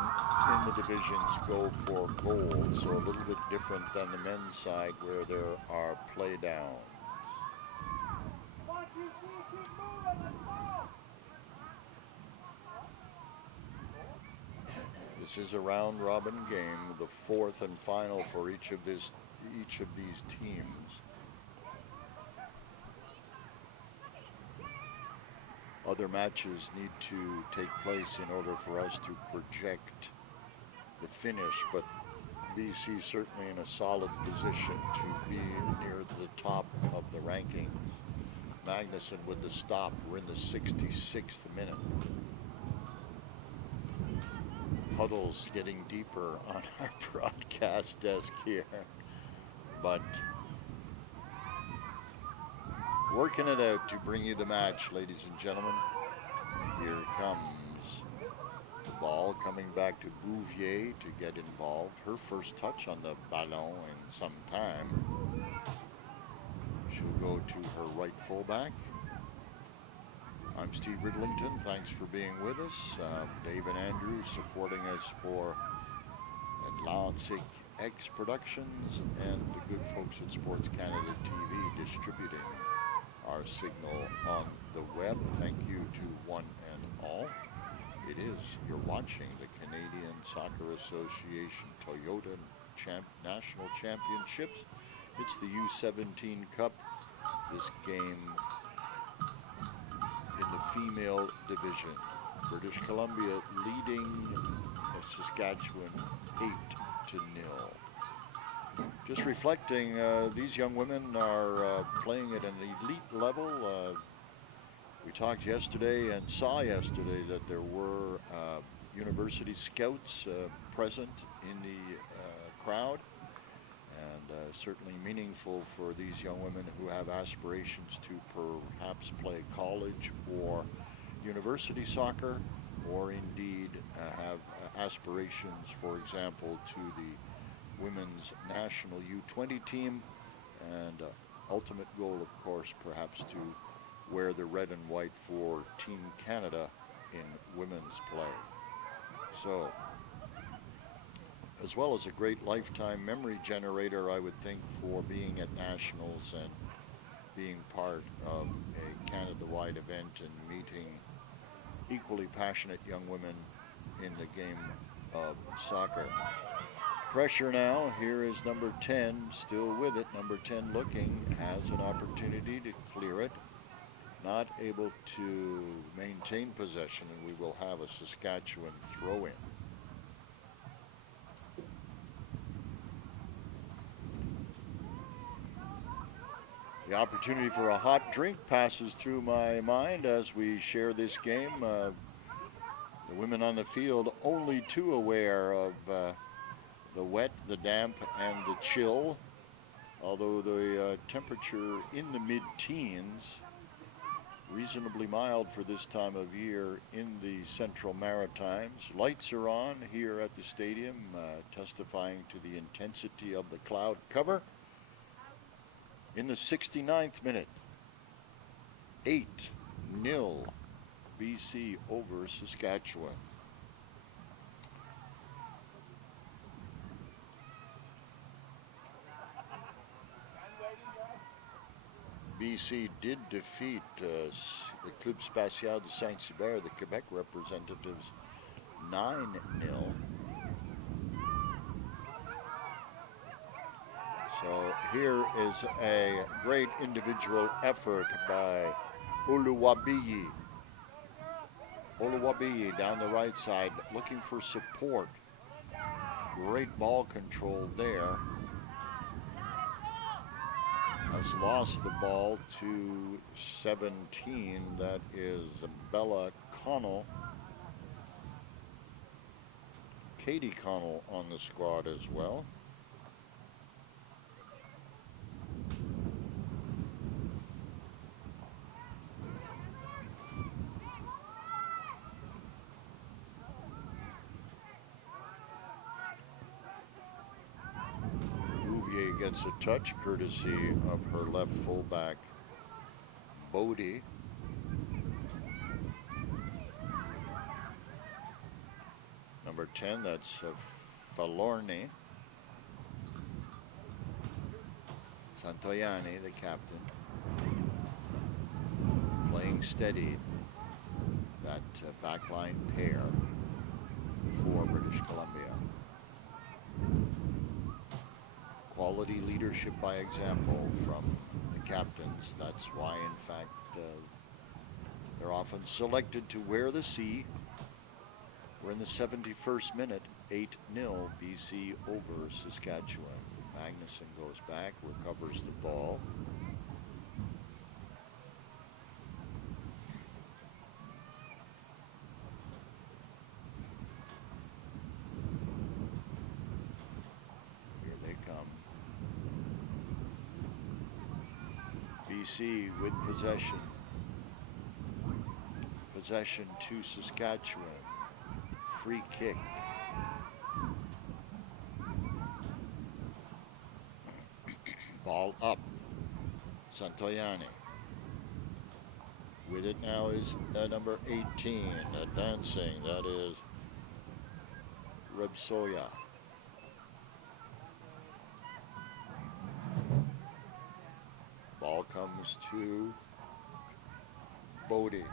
the divisions go for gold. So a little bit different than the men's side where there are play downs. This is a round-robin game, the fourth and final for each of each of these teams. Other matches need to take place in order for us to project the finish, but BC certainly in a solid position to be near the top of the rankings. Magnuson with the stop. We're in the 66th minute. The puddle's getting deeper on our broadcast desk here, but working it out to bring you the match, ladies and gentlemen. Here comes the ball coming back to Bouvier to get involved. Her first touch on the ballon in some time. She'll go to her right fullback. I'm Steve Ridlington. Thanks for being with us. Dave and Andrew supporting us for Atlantic X Productions and the good folks at Sports Canada TV distributing our signal on the web. Thank you to one and all. It is, you're watching the Canadian Soccer Association Toyota National Championships. It's the U17 Cup. This game in the female division. British Columbia leading Saskatchewan 8-0. Just reflecting, these young women are playing at an elite level. We talked yesterday and saw yesterday that there were university scouts present in the crowd, and certainly meaningful for these young women who have aspirations to perhaps play college or university soccer, or indeed have aspirations, for example, to the women's national U20 team, and ultimate goal, of course, perhaps to wear the red and white for Team Canada in women's play. So, as well as a great lifetime memory generator, I would think, for being at nationals and being part of a Canada-wide event and meeting equally passionate young women in the game of soccer. Pressure now. Here is number 10, still with it. Number 10 looking, has an opportunity to clear it. Not able to maintain possession, and we will have a Saskatchewan throw-in. The opportunity for a hot drink passes through my mind as we share this game. The women on the field only too aware of the wet, the damp, and the chill. Although the temperature in the mid-teens, reasonably mild for this time of year in the Central Maritimes. Lights are on here at the stadium, testifying to the intensity of the cloud cover. In the 69th minute, 8-0 BC over Saskatchewan. BC did defeat the Club Spatial de Saint-Hubert, the Quebec representatives, 9-0. So here is a great individual effort by Oluwabiyi. Oluwabiyi down the right side, looking for support. Great ball control there. Has lost the ball to 17. That is Bella Connell. Katie Connell on the squad as well. Gets a touch courtesy of her left fullback, Bodie. Number 10, that's Falorni. Santoyani, the captain, playing steady that backline pair for British Columbia. quality leadership by example from the captains. That's why, in fact, they're often selected to wear the C. We're in the 71st minute, 8-0 BC over Saskatchewan. Magnuson goes back, recovers the ball. Here they come. BC with possession. Possession to Saskatchewan. Free kick. Ball up. Santoyani. With it now is number 18 advancing. That is Rebsoya. Ball comes to Bodie.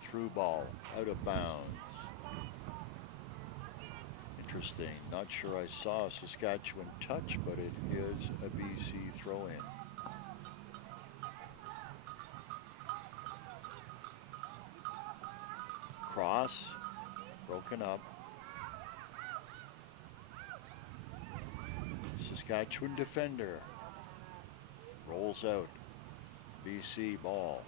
Through ball, out of bounds. Interesting. Not sure I saw a Saskatchewan touch, but it is a BC throw-in. Cross, broken up. Saskatchewan defender rolls out. BC ball.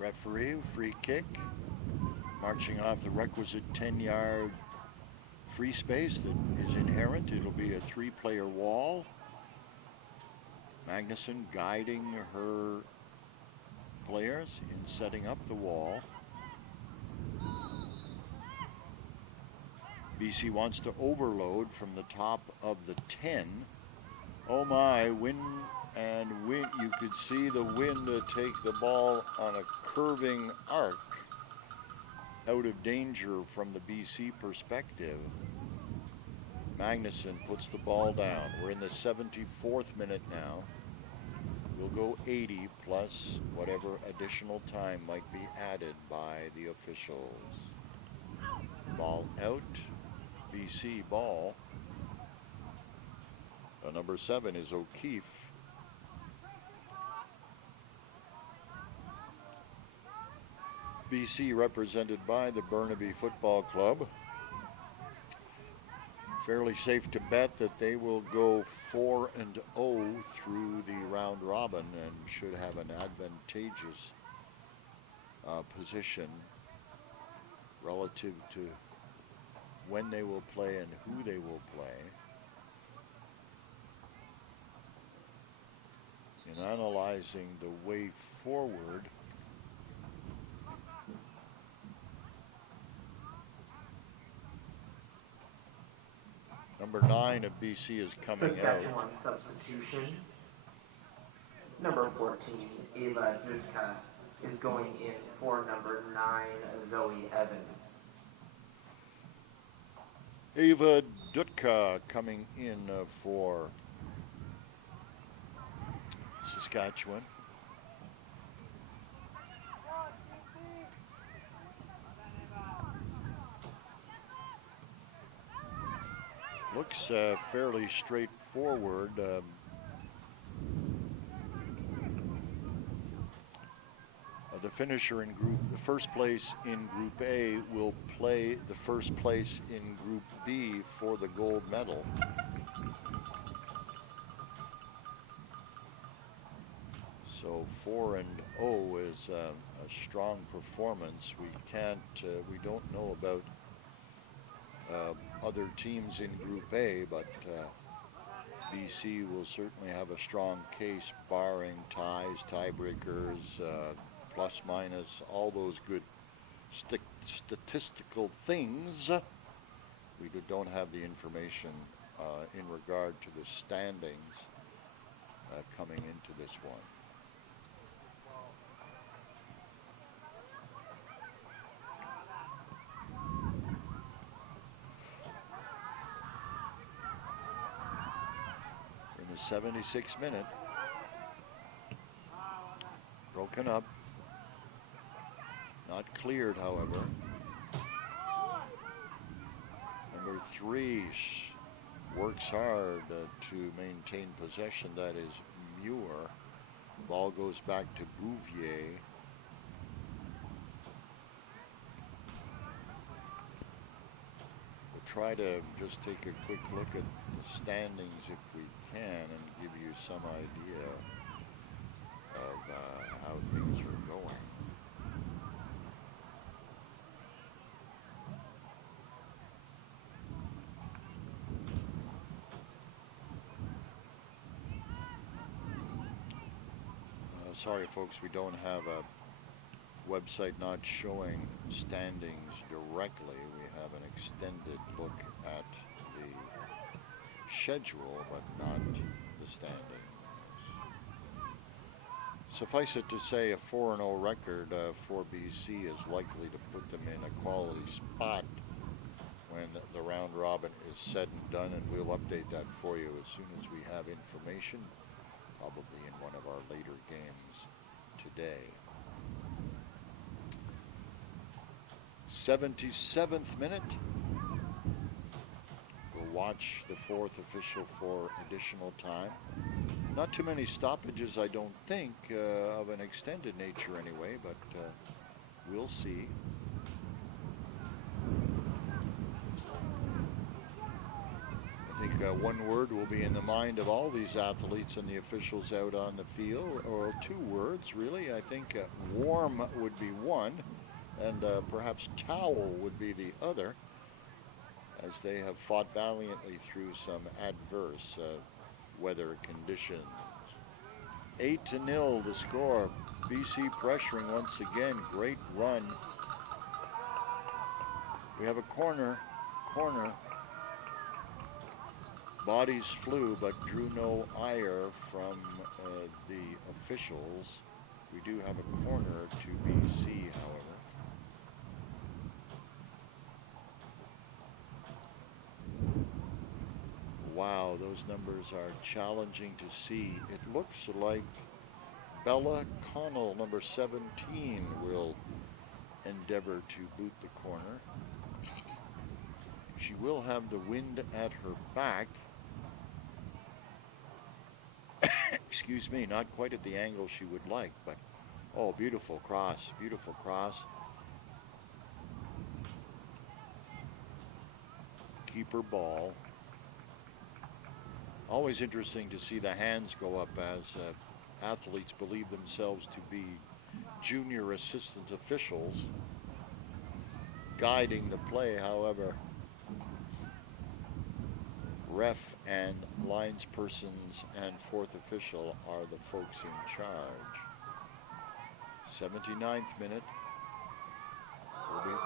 Referee, free kick, marching off the requisite 10-yard free space that is inherent. It'll be a 3-player wall. Magnuson guiding her players in setting up the wall. BC wants to overload from the top of the 10. Oh my, wind and wind. You could see the wind take the ball on a curving arc out of danger from the BC perspective. Magnuson puts the ball down. We're in the 74th minute now. We'll go 80 plus whatever additional time might be added by the officials. Ball out. BC ball. Number 7 is O'Keefe. BC represented by the Burnaby Football Club. Fairly safe to bet that they will go 4-0 through the round robin and should have an advantageous position relative to when they will play and who they will play. In analyzing the way forward, number 9 of BC is coming Saskatchewan out. substitution. Number 14, Ava Dutka, is going in for number 9, Zoe Evans. Ava Dutka coming in for Saskatchewan. Looks fairly straightforward. The finisher in the first place in Group A will play the first place in Group B for the gold medal. So 4-0 is a strong performance. We don't know about other teams in Group A, but BC will certainly have a strong case barring ties, tiebreakers, plus minus, all those good statistical things. We don't have the information in regard to the standings. coming into this one. In the 76th minute, broken up, not cleared, however. Number 3 works hard to maintain possession. That is Muir. Ball goes back to Bouvier. We'll try to just take a quick look at the standings if we can and give you some idea of how things are going. Sorry, folks, we don't have a website not showing standings directly. We have an extended look at the schedule, but not the standings. Suffice it to say, a 4-0 record for BC is likely to put them in a quality spot when the round robin is said and done, and we'll update that for you as soon as we have information, probably in one of our later games today. 77th minute. We'll watch the 4th official for additional time. Not too many stoppages, I don't think, of an extended nature anyway, but we'll see. I think one word will be in the mind of all these athletes and the officials out on the field, or 2 words, really. I think warm would be one, and perhaps towel would be the other, as they have fought valiantly through some adverse weather conditions. 8-0 the score. BC pressuring once again. Great run. We have a corner. Bodies flew but drew no ire from the officials. We do have a corner to BC, however. Wow, those numbers are challenging to see. It looks like Bella Connell, number 17, will endeavor to boot the corner. She will have the wind at her back. Excuse me, not quite at the angle she would like, but oh, beautiful cross, beautiful cross. Keeper ball. Always interesting to see the hands go up as athletes believe themselves to be junior assistant officials guiding the play. However, ref and linespersons and 4th official are the folks in charge. 79th minute. Will be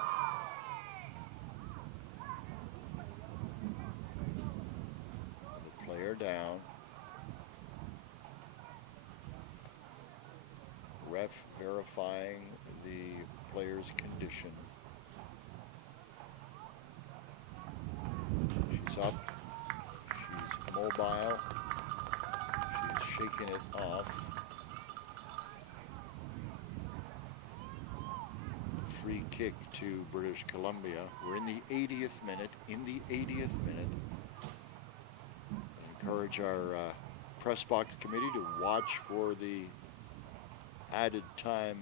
player down. Ref verifying the player's condition. She's up. She's mobile. She's shaking it off. Free kick to British Columbia. We're in the 80th minute. Encourage our press box committee to watch for the added time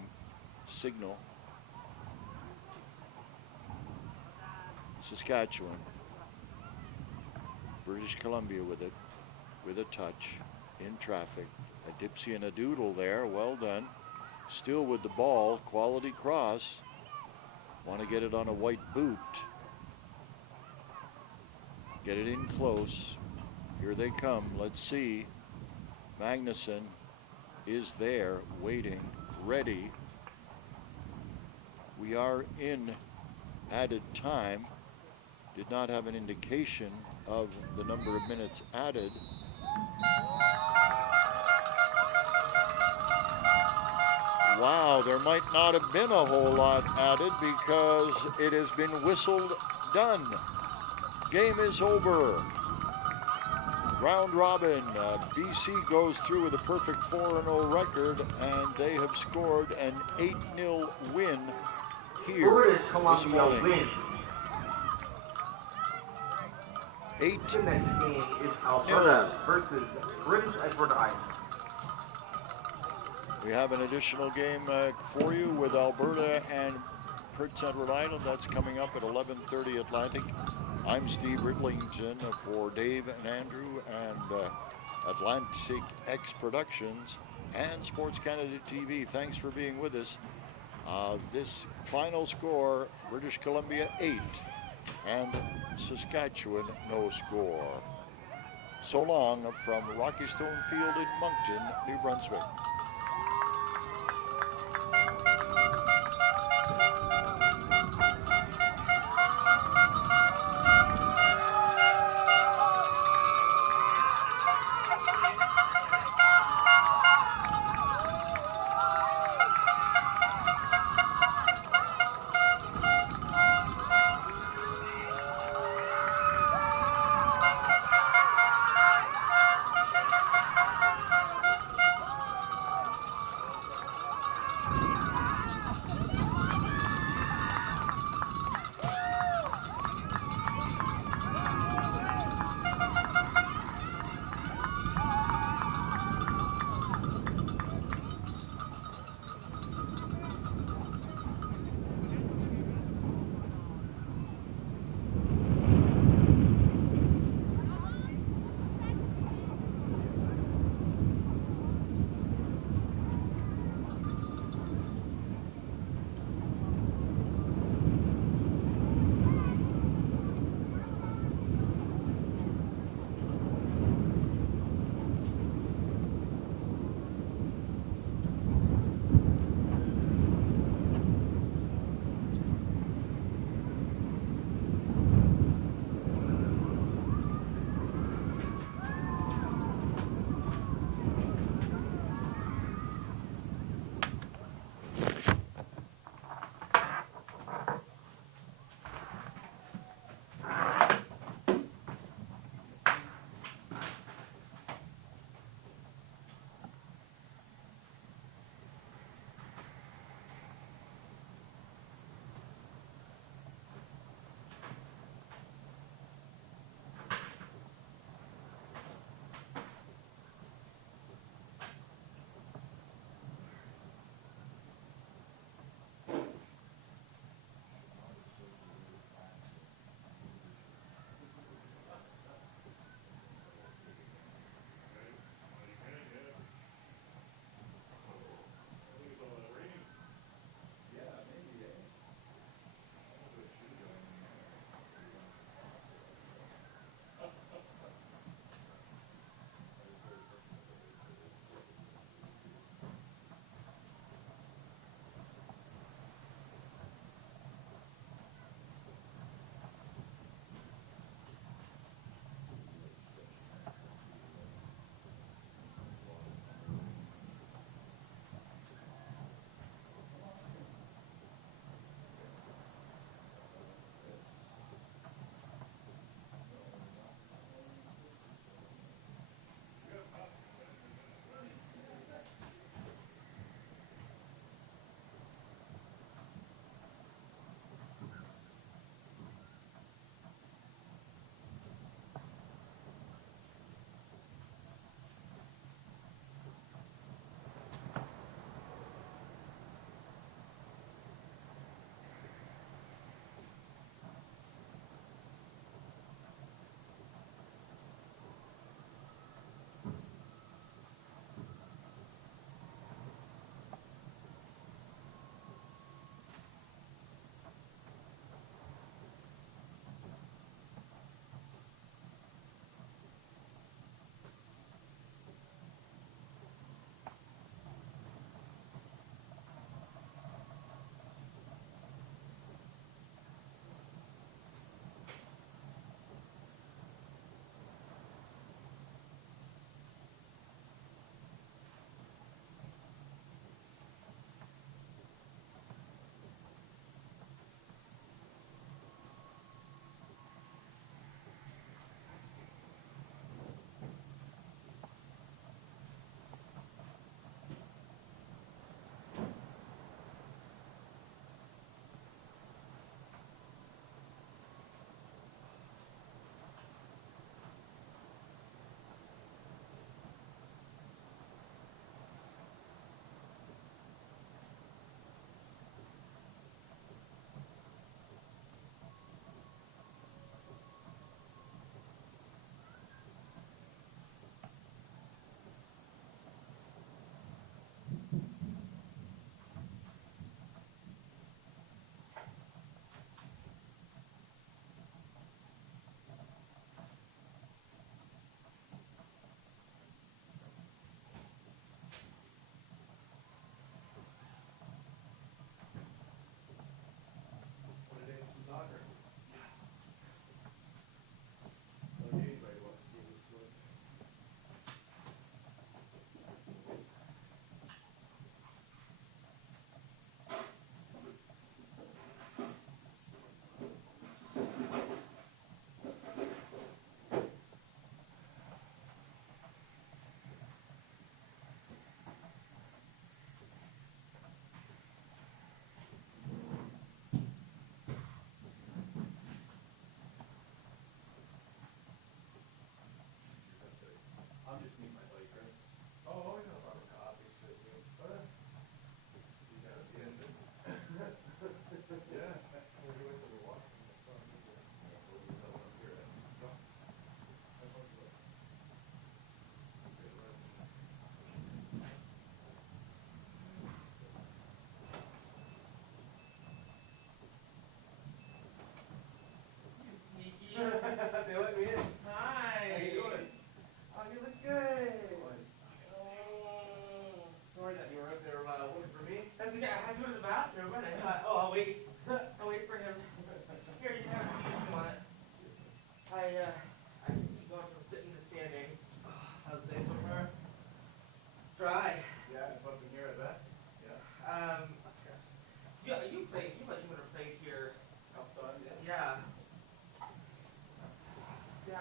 signal. Saskatchewan. British Columbia with it, with a touch, in traffic. A dipsy and a doodle there, well done. Still with the ball, quality cross. Want to get it on a white boot. Get it in close. Here they come, let's see. Magnuson is there, waiting, ready. We are in added time. Did not have an indication of the number of minutes added. Wow, there might not have been a whole lot added because it has been whistled done. Game is over. Round robin. BC goes through with a perfect 4-0 record, and they have scored an 8-0 win here British this Columbia morning. wins. 8. The next game is Alberta versus Prince Edward Island. We have an additional game for you with Alberta and Prince Edward Island. That's coming up at 11:30 Atlantic. I'm Steve Ridlington for Dave and Andrew and Atlantic X Productions and Sports Canada TV. Thanks for being with us. This final score, British Columbia 8 and Saskatchewan no score. So long from Rocky Stone Field in Moncton, New Brunswick.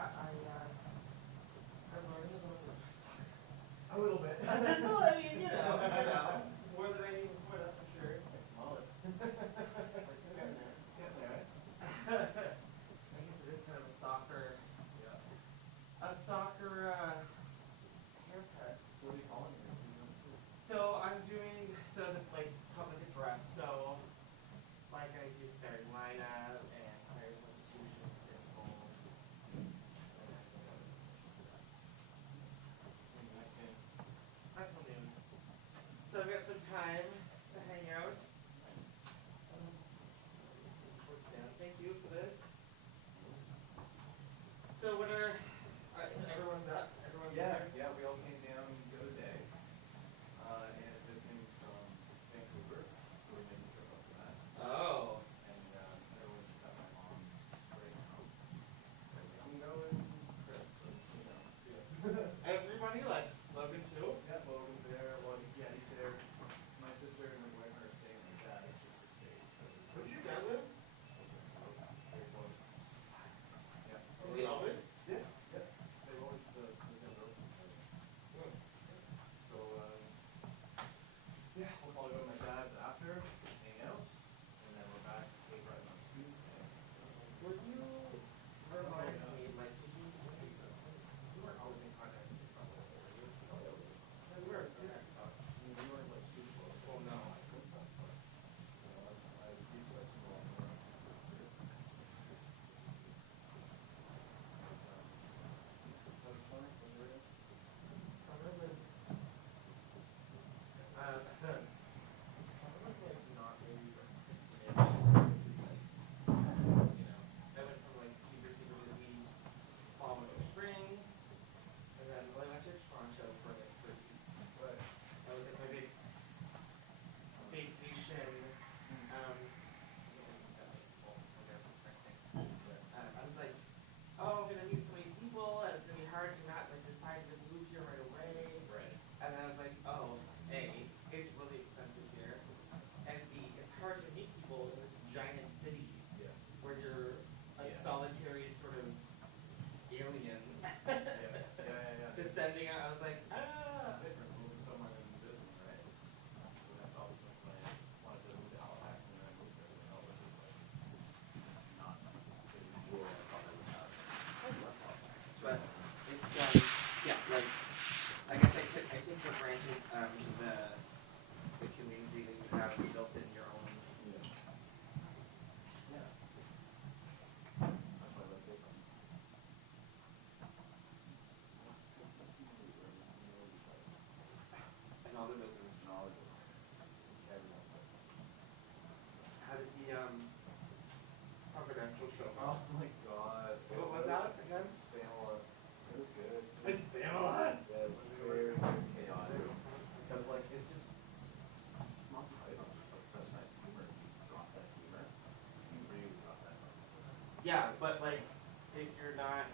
I'm learning a little bit about soccer. A little bit. Just a little, I mean, more than I knew before, that's for sure. Mullet. We're getting there. Getting there. I guess it is kind of a soccer, Yeah. haircut. So what are you calling it? So I'm doing, that's like public address, so like I do starting lineup and player substitutions and goals. Until noon. So I've got some time to hang out. Thank you for this. So what are, everyone's up? Everyone's Yeah, there? yeah, we all came down the other day. And visiting from Vancouver, so we're making a trip up to that. Oh. And everyone's just at my mom's right now. And I'm going Chris, so you know. Yeah. Everybody, like Logan too? Yeah, Logan's there. Well, yeah, he's there. My sister and my boyfriend are staying with my dad. It's just a space. So Where'd your dad live? very close. Yeah. Is he always? Yeah, yeah. They've always lived in Brooklyn. So, yeah, we'll probably go to my dad's after, hang out, and then we're back to Cape Breton on Tuesday. Were you, remind me, like, did you weren't always in contact with your brother, were you? Oh, yeah, we were. Yeah. I mean, we weren't like super close. Oh, no. I was deeply like involved in our career. That was fun. When you were there? Summer was, summer was like not really I went from like super busy fall, winter, spring, and then I went to Toronto for like 3 weeks. Right. That was like my big vacation. I was like, oh, I'm gonna meet so many people, and it's gonna be hard to not like decide to move here right away. Right. And then I was like, oh, A, it's really expensive here, and B, it's hard to meet people in this giant city Yeah. where you're a Yeah. solitary sort of alien. Yeah. Descending out, I was like, It's different moving somewhere than visiting, right? So that's always my plan. Wanted to move to Halifax and then I moved to Alberta, which is like not the usual I thought I would have. I love Halifax, but it's yeah, like I guess I take for granted the community that you have built in your own. Yeah. That's why I like this one. And all the buildings. Knowledge of everyone. How did the confidential show go? Oh my god. What was that again? Spamalot. It was good. It's Spamalot? Yeah, it was very, very chaotic. Because like it's just Monty Python just like such nice humor. If you drop that humor, you really drop that. Yeah, but like if you're not